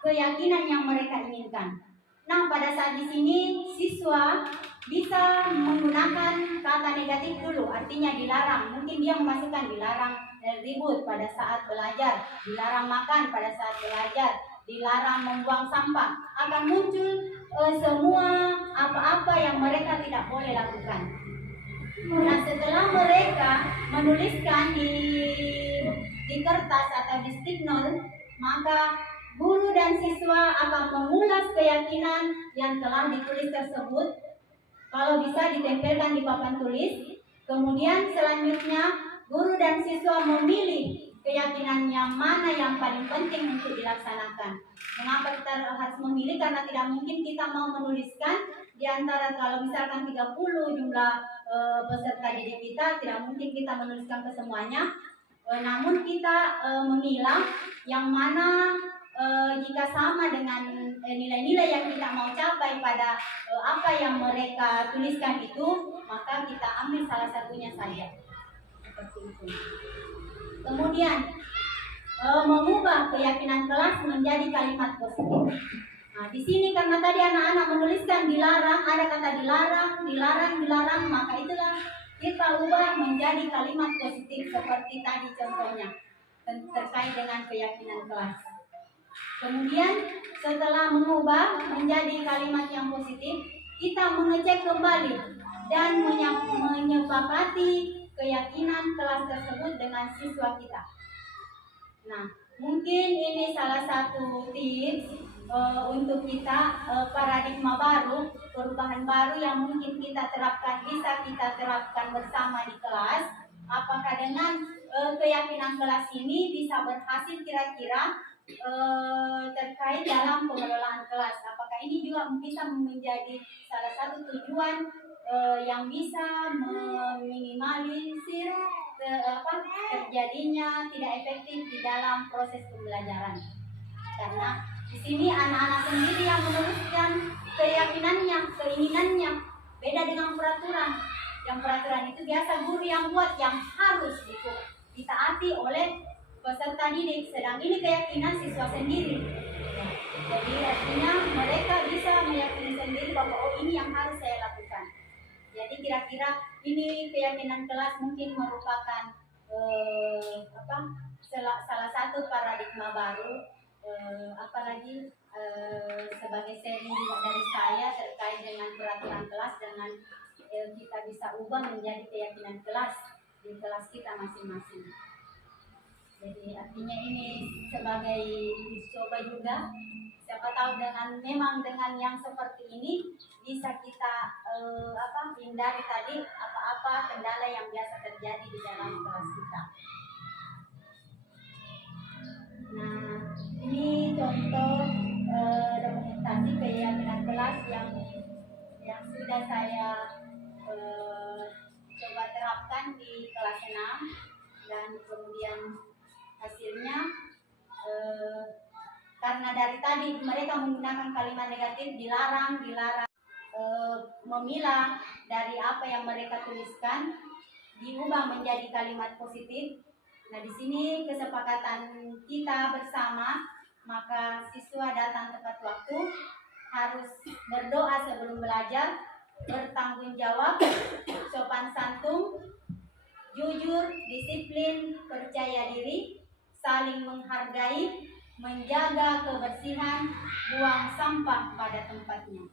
keyakinan yang mereka inginkan. Nah, pada saat di sini siswa bisa menggunakan kata negatif dulu, artinya dilarang. Mungkin dia memasukkan dilarang ribut pada saat belajar, dilarang makan pada saat belajar, dilarang membuang sampah. Akan muncul semua apa-apa yang mereka tidak boleh lakukan. Nah, setelah mereka menuliskan di kertas atau di stick note, maka guru dan siswa akan mengulas keyakinan yang telah ditulis tersebut. Kalau bisa ditempelkan di papan tulis. Kemudian selanjutnya guru dan siswa memilih keyakinan yang mana yang paling penting untuk dilaksanakan. Mengapa kita harus memilih? Karena tidak mungkin kita mau menuliskan di antara, kalau misalkan 30 jumlah peserta didik kita, tidak mungkin kita menuliskan ke semuanya. Namun kita memilah yang mana jika sama dengan nilai-nilai yang kita mau capai pada apa yang mereka tuliskan itu, maka kita ambil salah satunya saja. Seperti itu. Kemudian mengubah keyakinan kelas menjadi kalimat positif. Nah, di sini karena tadi anak-anak menuliskan dilarang, ada kata dilarang, maka itulah kita ubah menjadi kalimat positif seperti tadi contohnya terkait dengan keyakinan kelas. Kemudian setelah mengubah menjadi kalimat yang positif, kita mengecek kembali dan menyepakati keyakinan kelas tersebut dengan siswa kita. Nah, mungkin ini salah satu tips untuk kita, paradigma baru, perubahan baru yang mungkin bisa kita terapkan bersama di kelas. Apakah dengan keyakinan kelas ini bisa berhasil kira-kira terkait dalam pengelolaan kelas? Apakah ini juga bisa menjadi salah satu tujuan yang bisa meminimalisir terjadinya tidak efektif di dalam proses pembelajaran? Karena di sini anak-anak sendiri yang menuliskan keyakinannya, keinginannya, beda dengan peraturan. Yang peraturan itu biasa guru yang buat, yang harus ditaati oleh peserta didik, sedang ini keyakinan siswa sendiri. Jadi artinya mereka bisa meyakini sendiri bahwa oh ini yang harus saya lakukan. Jadi kira-kira ini keyakinan kelas mungkin merupakan salah satu paradigma baru, apalagi sebagai sharing juga dari saya terkait dengan peraturan kelas, dengan kita bisa ubah menjadi keyakinan kelas di kelas kita masing-masing. Jadi artinya ini sebagai coba juga, siapa tahu memang dengan yang seperti ini bisa kita hindari tadi apa-apa kendala yang biasa terjadi di dalam kelas kita. Nah, ini contoh dokumentasi keyakinan kelas yang sudah saya coba terapkan di kelas 6, dan kemudian hasilnya karena dari tadi mereka menggunakan kalimat negatif, dilarang, memilah dari apa yang mereka tuliskan, diubah menjadi kalimat positif. Nah, di sini kesepakatan kita bersama, maka siswa datang tepat waktu, harus berdoa sebelum belajar, bertanggung jawab, sopan santun, jujur, disiplin, percaya diri, saling menghargai, menjaga kebersihan, buang sampah pada tempatnya.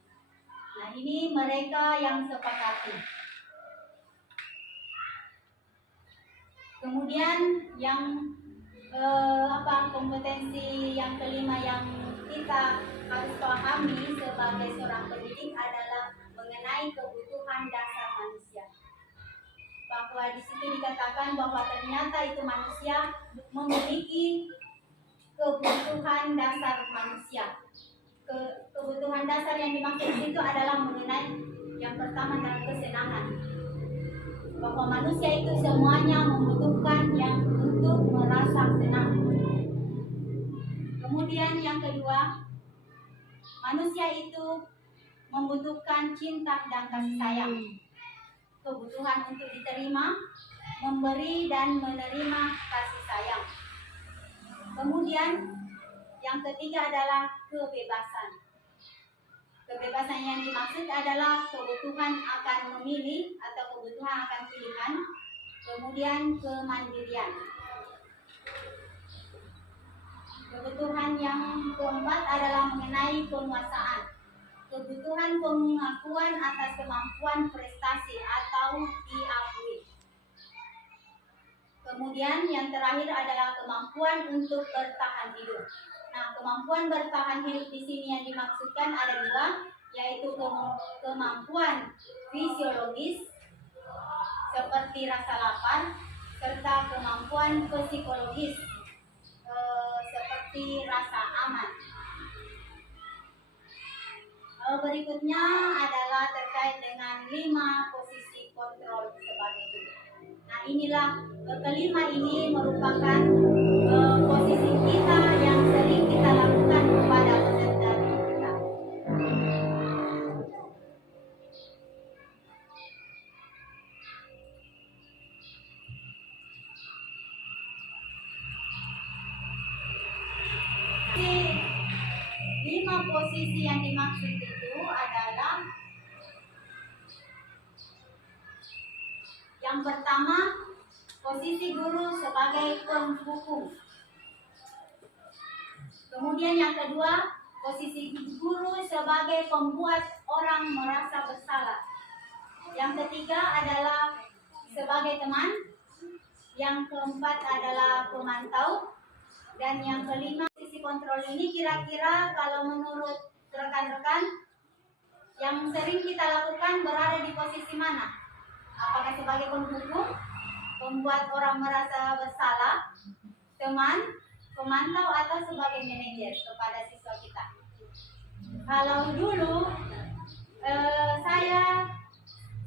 Nah, ini mereka yang sepakati. Kemudian yang kompetensi yang kelima yang kita harus pahami sebagai seorang pendidik adalah mengenai kebutuhan dasar manusia. bahwa di situ dikatakan bahwa ternyata itu manusia memiliki kebutuhan dasar manusia. Kebutuhan dasar yang dimaksud itu adalah mengenai yang pertama adalah kesenangan. Bahwa manusia itu semuanya membutuhkan yang untuk merasa senang. Kemudian yang kedua, manusia itu membutuhkan cinta dan kasih sayang. Kebutuhan untuk diterima, memberi dan menerima kasih sayang. Kemudian yang ketiga adalah kebebasan. Kebebasan yang dimaksud adalah kebutuhan akan memilih atau kebutuhan akan pilihan. Kemudian kemandirian. Kebutuhan yang keempat adalah mengenai penguasaan. Kebutuhan pengakuan atas kemampuan prestasi atau diakui. Kemudian yang terakhir adalah kemampuan untuk bertahan hidup. Nah, kemampuan bertahan hidup di sini yang dimaksudkan ada dua, yaitu kemampuan fisiologis seperti rasa lapar, serta kemampuan psikologis seperti rasa aman. Berikutnya adalah terkait dengan 5 posisi kontrol sebagai guru. Nah, inilah kelima ini merupakan posisi kita yang sering kita lakukan kepada peserta didik kita. Jadi, 5 posisi yang dimaksud itu adalah yang pertama, posisi guru sebagai penghukum. Kemudian yang kedua, posisi guru sebagai pembuat orang merasa bersalah. Yang ketiga adalah sebagai teman. Yang keempat adalah pemantau. Dan yang kelima, posisi kontrol ini kira-kira kalau menurut rekan-rekan yang sering kita lakukan berada di posisi mana? Apakah sebagai penghukum, membuat orang merasa bersalah, teman, pemantau, atau sebagai manajer kepada siswa kita? Kalau dulu saya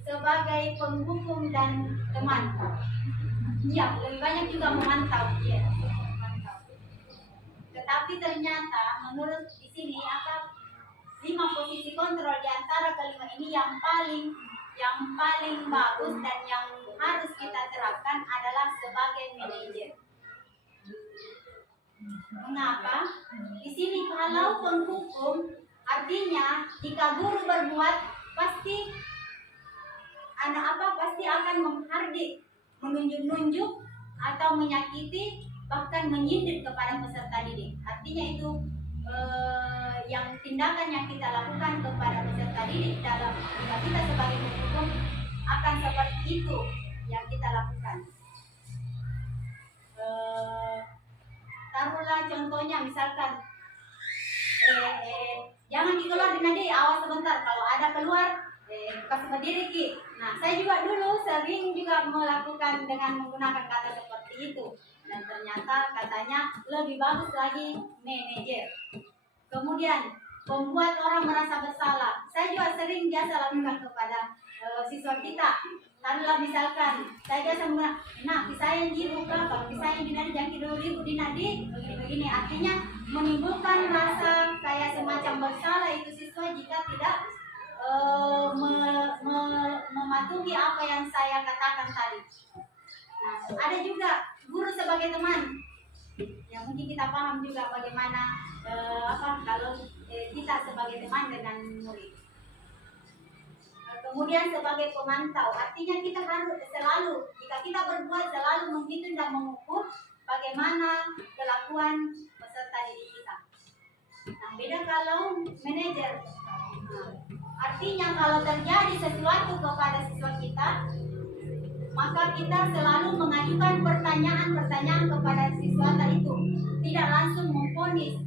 sebagai penghukum dan teman, ya lebih banyak juga memantau, ya, memantau. Tetapi ternyata menurut di sini 5 posisi kontrol di antara kelima ini yang paling bagus dan yang harus kita terapkan adalah sebagai manajer. Mengapa? Di sini kalau penghukum artinya jika guru berbuat pasti pasti akan menghardik, menunjuk-nunjuk atau menyakiti bahkan menyindir kepada peserta didik. Artinya itu yang tindakan yang kita lakukan kepada peserta didik dalam jika kita sebagai penghukum akan seperti itu yang kita lakukan. Taruhlah contohnya misalkan jangan dikeluar Dinadi, awas sebentar, kalau ada keluar kasih berdiri Ki. Nah, saya juga dulu sering juga melakukan dengan menggunakan kata seperti itu. Dan ternyata katanya lebih bagus lagi manajer. Kemudian membuat orang merasa bersalah. Saya juga sering biasa lakukan kepada siswa kita. Taruhlah misalkan saya biasa menggunakan, nah saya yang dibuka, kalau saya yang dinadi jangan dulu ribu dinadi, begini. Artinya menimbulkan rasa kayak semacam bersalah itu siswa jika tidak mematuhi apa yang saya katakan tadi. Nah, ada juga guru sebagai teman. Yang mungkin kita paham juga bagaimana kalau kita sebagai teman dengan murid. Kemudian sebagai pemantau, artinya kita harus selalu, jika kita berbuat selalu menghitung dan mengukur bagaimana kelakuan peserta didik kita. Nah, beda kalau manajer. Artinya kalau terjadi sesuatu kepada siswa kita, maka kita selalu mengajukan pertanyaan-pertanyaan kepada siswa itu. Tidak langsung memvonis,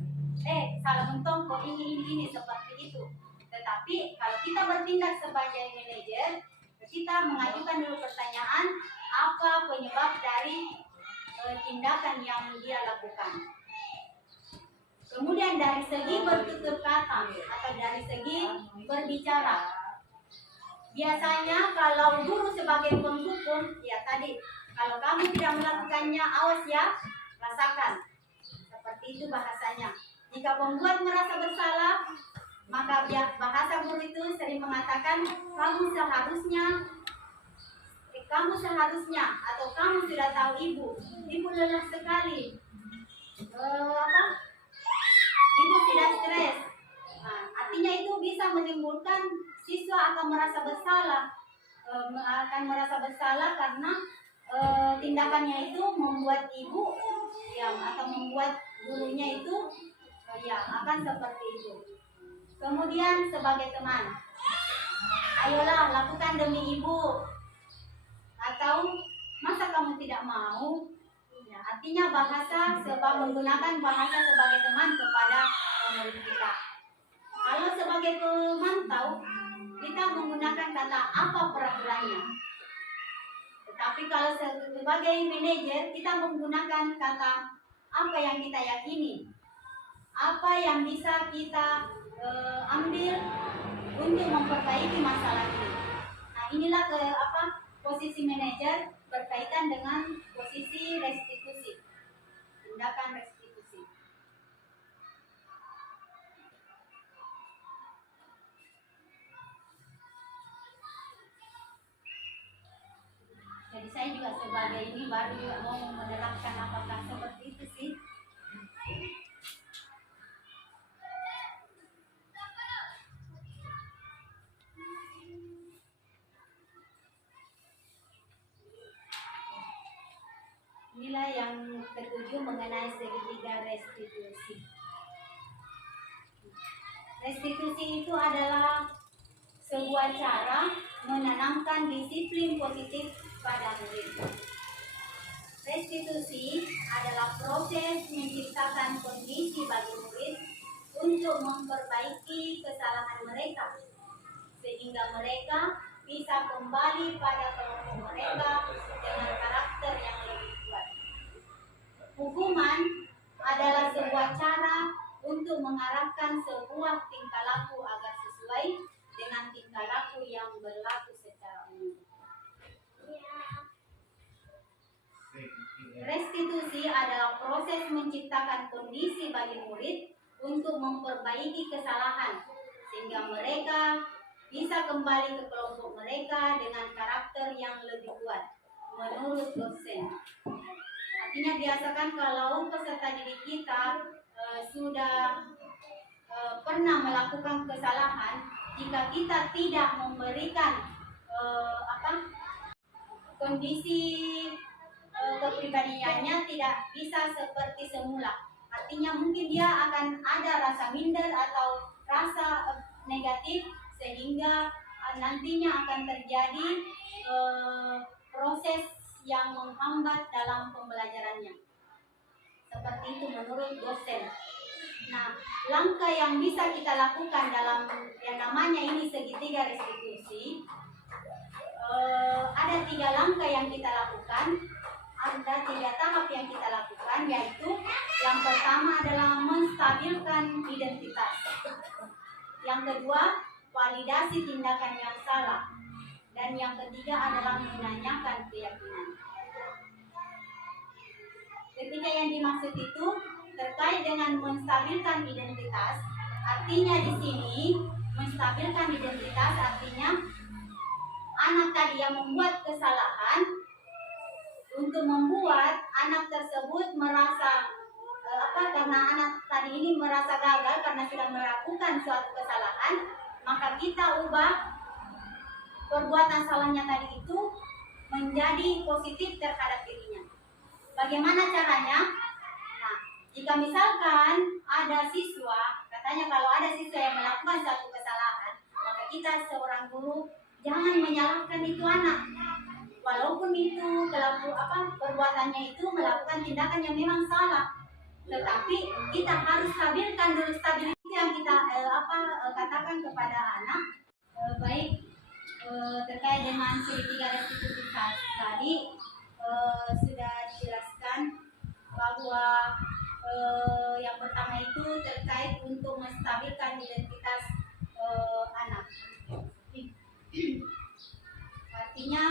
salah mentong kok ini seperti itu. Tetapi kalau kita bertindak sebagai manajer, kita mengajukan dulu pertanyaan apa penyebab dari tindakan yang dia lakukan. Kemudian dari segi bertutur kata atau dari segi berbicara, biasanya kalau guru sebagai penghukum, ya tadi, kalau kamu tidak melakukannya, awas ya, rasakan. Seperti itu bahasanya. Jika pembuat merasa bersalah, maka bahasa guru itu sering mengatakan kamu seharusnya atau kamu sudah tahu ibu lelah sekali, ibu tidak stres. Nah, artinya itu bisa menimbulkan siswa akan merasa bersalah karena tindakannya itu membuat ibu atau membuat gurunya itu akan seperti itu. Kemudian sebagai teman, ayolah lakukan demi ibu. Atau masa kamu tidak mau? Ya, artinya menggunakan bahasa sebagai teman kepada murid kita. Kalau sebagai pemantau, kita menggunakan kata apa peraturannya. Tetapi kalau sebagai manajer, kita menggunakan kata apa yang kita yakini, apa yang bisa kita ambil untuk memperbaiki masalah ini. Nah, inilah posisi manajer berkaitan dengan posisi restitusi, tindakan restitusi. Jadi saya juga sebagai ini baru juga mau menerangkan apakah seperti itu sih. Inilah yang ketujuh mengenai segitiga restitusi. Restitusi itu adalah sebuah cara menanamkan disiplin positif pada murid. Restitusi adalah proses menciptakan kondisi bagi murid untuk memperbaiki kesalahan mereka, sehingga mereka bisa kembali pada kelompok mereka dengan karakter yang lebih kuat. Hukuman adalah sebuah cara untuk mengarahkan sebuah tingkah laku agar sesuai dengan tingkah laku yang berlaku secara umum. Restitusi adalah proses menciptakan kondisi bagi murid untuk memperbaiki kesalahan, sehingga mereka bisa kembali ke kelompok mereka dengan karakter yang lebih kuat, menurut dosen. Artinya biasakan kalau peserta didik kita sudah pernah melakukan kesalahan, jika kita tidak memberikan kondisi kepribadiannya tidak bisa seperti semula. Artinya mungkin dia akan ada rasa minder atau rasa negatif, sehingga nantinya akan terjadi proses yang menghambat dalam pembelajarannya. Seperti itu menurut dosen. Nah, langkah yang bisa kita lakukan dalam yang namanya ini segitiga restitusi, ada 3 langkah yang kita lakukan, ada 3 tahap yang kita lakukan, yaitu yang pertama adalah menstabilkan identitas, yang kedua validasi tindakan yang salah, dan yang ketiga adalah menanyakan keyakinan. Ketika yang dimaksud itu terkait dengan menstabilkan identitas, artinya di sini menstabilkan identitas artinya anak tadi yang membuat kesalahan, untuk membuat anak tersebut merasa karena anak tadi ini merasa gagal karena sudah melakukan suatu kesalahan, maka kita ubah perbuatan salahnya tadi itu menjadi positif terhadap dirinya. Bagaimana caranya? Nah, jika misalkan ada siswa, katanya kalau ada siswa yang melakukan suatu kesalahan, maka kita seorang guru jangan menyalahkan itu anak. Walaupun itu perbuatannya itu melakukan tindakan yang memang salah, tetapi kita harus stabilkan dulu. Stabilitas yang kita katakan kepada anak, baik terkait dengan segitiga restitusi tadi sudah dijelaskan bahwa yang pertama itu terkait untuk menstabilkan identitas anak. Artinya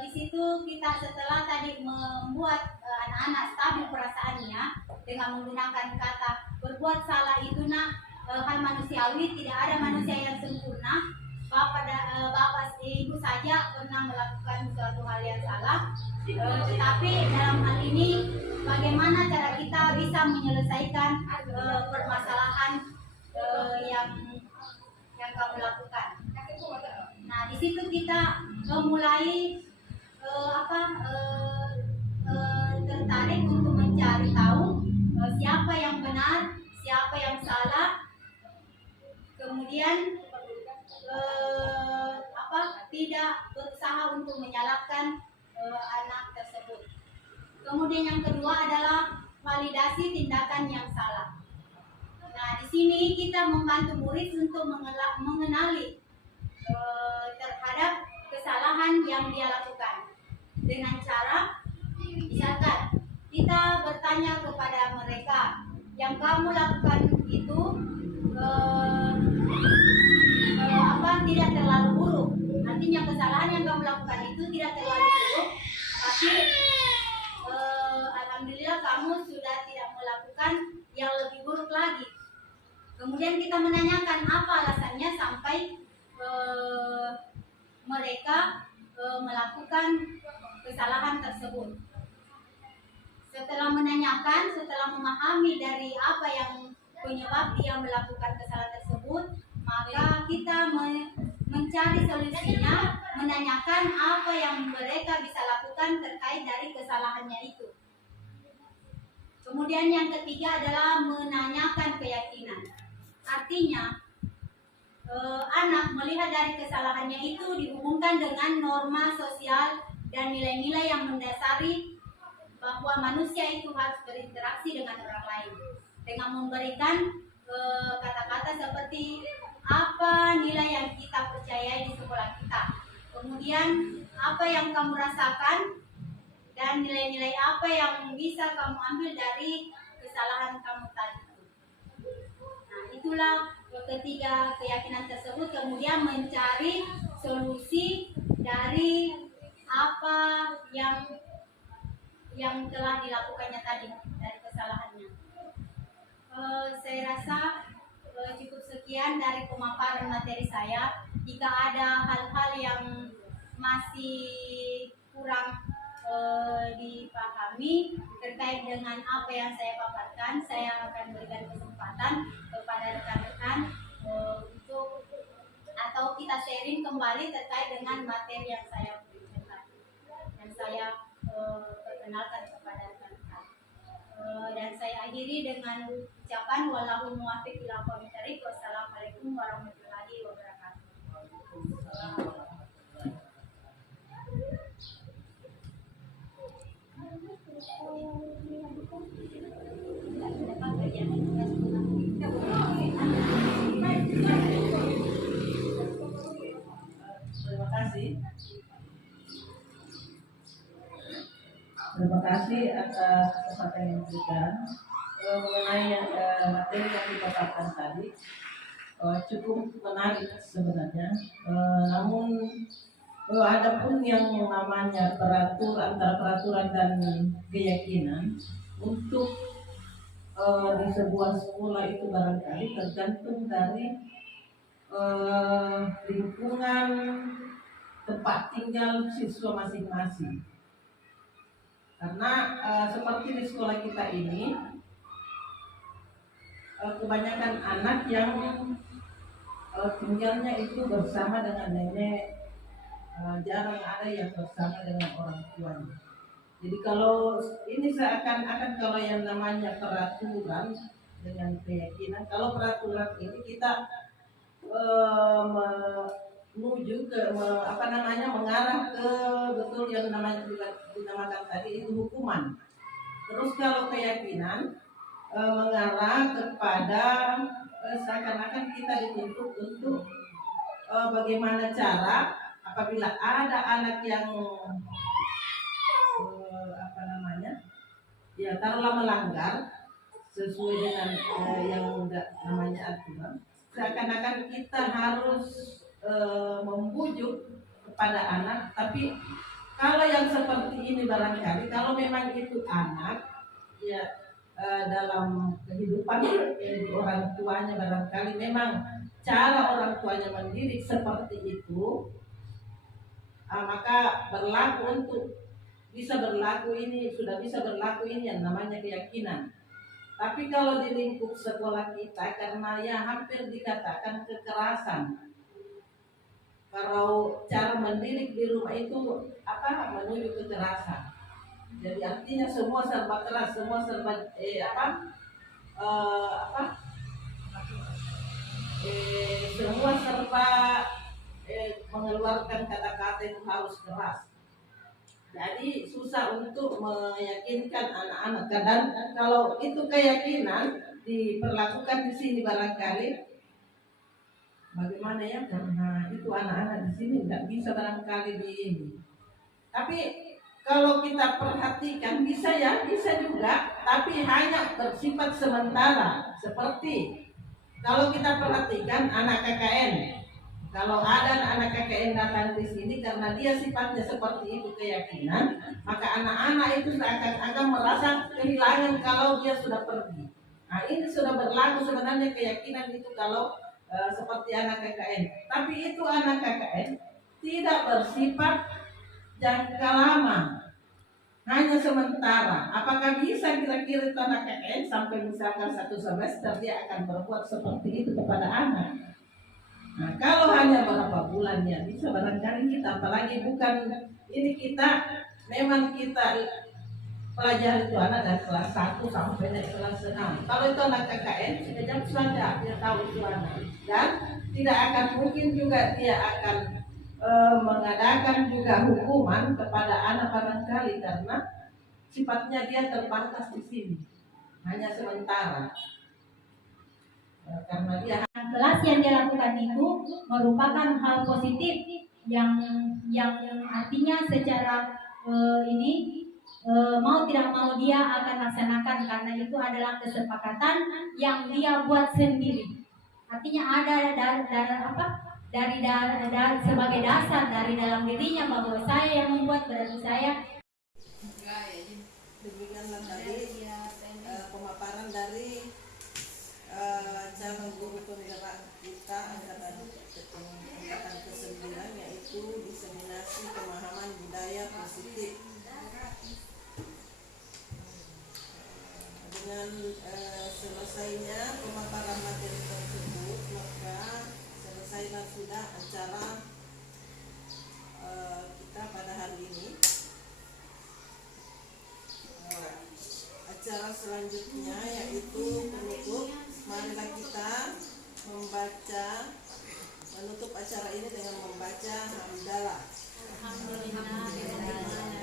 di situ kita setelah tadi membuat anak-anak stabil perasaannya dengan menggunakan kata berbuat salah itu hal manusiawi, tidak ada manusia yang sempurna. Bapak ibu saja pernah melakukan suatu hal yang salah, tetapi dalam hal ini bagaimana cara kita bisa menyelesaikan permasalahan yang kamu lakukan. Nah, di situ kita mulai tertarik untuk mencari tahu siapa yang benar, siapa yang salah. Kemudian tidak berusaha untuk menyalahkan anak tersebut. Kemudian yang kedua adalah validasi tindakan yang salah. Nah, di sini kita membantu murid untuk mengenali terhadap kesalahan yang dia lakukan dengan cara misalkan kita bertanya kepada mereka, yang kamu lakukan itu tidak terlalu buruk. Artinya kesalahan yang kamu lakukan itu tidak terlalu buruk, tapi alhamdulillah kamu sudah tidak melakukan yang lebih buruk lagi. Kemudian kita menanyakan apa alasannya sampai mereka melakukan kesalahan tersebut. Setelah menanyakan, setelah memahami dari apa yang penyebab dia melakukan kesalahan tersebut, maka kita mencari solusinya, menanyakan apa yang mereka bisa lakukan terkait dari kesalahannya itu. Kemudian yang ketiga adalah menanyakan keyakinan. Artinya anak melihat dari kesalahannya itu dihubungkan dengan norma sosial dan nilai-nilai yang mendasari bahwa manusia itu harus berinteraksi dengan orang lain dengan memberikan kata-kata seperti apa nilai yang kita percayai di sekolah kita, kemudian apa yang kamu rasakan, dan nilai-nilai apa yang bisa kamu ambil dari kesalahan kamu tadi. Nah, itulah ketiga keyakinan tersebut, kemudian mencari solusi dari apa yang telah dilakukannya tadi, dari kesalahannya. Saya rasa cukup sekian dari pemaparan materi saya. Jika ada hal-hal yang masih kurang dipahami terkait dengan apa yang saya paparkan, saya akan berikan kesempatan kepada rekan-rekan untuk atau kita sharing kembali terkait dengan materi yang saya berikan, yang saya perkenalkan kepada rekan-rekan. Dan saya akhiri dengan ucapan wallahu muwaffiq ila aqwamit thoriq. Wassalamualaikum warahmatullahi wabarakatuh. Terima kasih. Terima kasih atas kesempatan yang diberikan mengenai materi yang dipaparkan tadi. Cukup menarik sebenarnya. Namun ada pun yang namanya antara peraturan dan keyakinan untuk di sebuah sekolah itu barangkali tergantung dari lingkungan tempat tinggal siswa masing-masing. Karena seperti di sekolah kita ini kebanyakan anak yang tinggalnya itu bersama dengan nenek, jarang ada yang bersama dengan orang tuanya. Jadi kalau ini seakan-akan kalau yang namanya peraturan dengan keyakinan, kalau peraturan ini kita menuju ke mengarah ke betul yang namanya dinamakan tadi itu hukuman. Terus kalau keyakinan mengarah kepada seakan-akan kita dituntut untuk bagaimana cara apabila ada anak yang ya taruhlah melanggar sesuai dengan yang enggak namanya aturan, seakan-akan kita harus membujuk kepada anak. Tapi kalau yang seperti ini barangkali kalau memang itu anak ya dalam kehidupan orang tuanya barangkali memang cara orang tuanya mendidik seperti itu, maka sudah bisa berlaku ini yang namanya keyakinan. Tapi kalau di lingkup sekolah kita, karena ya hampir dikatakan kekerasan, kalau cara mendidik di rumah itu menuju kekerasan. Jadi artinya semua serba keras, semua serba semua serba mengeluarkan kata-kata itu harus keras. Jadi susah untuk meyakinkan anak-anak. Kadang kalau itu keyakinan diperlakukan di sini barangkali bagaimana ya, karena itu anak-anak di sini nggak bisa barangkali di ini. Tapi kalau kita perhatikan bisa juga, tapi hanya bersifat sementara. Seperti kalau kita perhatikan anak KKN. Kalau ada anak KKN datang di sini karena dia sifatnya seperti itu keyakinan, maka anak-anak itu akan merasa kehilangan kalau dia sudah pergi. Nah, ini sudah berlaku sebenarnya keyakinan itu kalau seperti anak KKN. Tapi itu anak KKN tidak bersifat jangka lama, hanya sementara. Apakah bisa kira-kira itu anak KKN sampai misalkan 1 semester dia akan berbuat seperti itu kepada anak? Nah, kalau hanya beberapa bulan ya bisa barangkali kita, apalagi bukan ini kita memang kita pelajari itu anak dari kelas 1 sampai dari kelas 6. Kalau itu anak KKN sekejap saja dia tahu itu anak, dan tidak akan mungkin juga dia akan mengadakan juga hukuman kepada anak barangkali karena sifatnya dia terbatas di sini, hanya sementara. Karena dia kelas yang dia lakukan itu merupakan hal positif yang artinya secara mau tidak mau dia akan laksanakan karena itu adalah kesepakatan yang dia buat sendiri. Artinya ada dari sebagai dasar dari dalam dirinya bahwa saya yang membuat, berarti saya. Demikianlah tadi pemaparan dari calon guru penggerak kita angkatan ke-9, yaitu diseminasi pemahaman budaya positif. Dengan selesainya pemaparan materi tersebut, maka selesailah sudah acara kita pada hari ini. Acara selanjutnya yaitu penutup. Marilah kita menutup acara ini dengan membaca hamdalah. Alhamdulillah.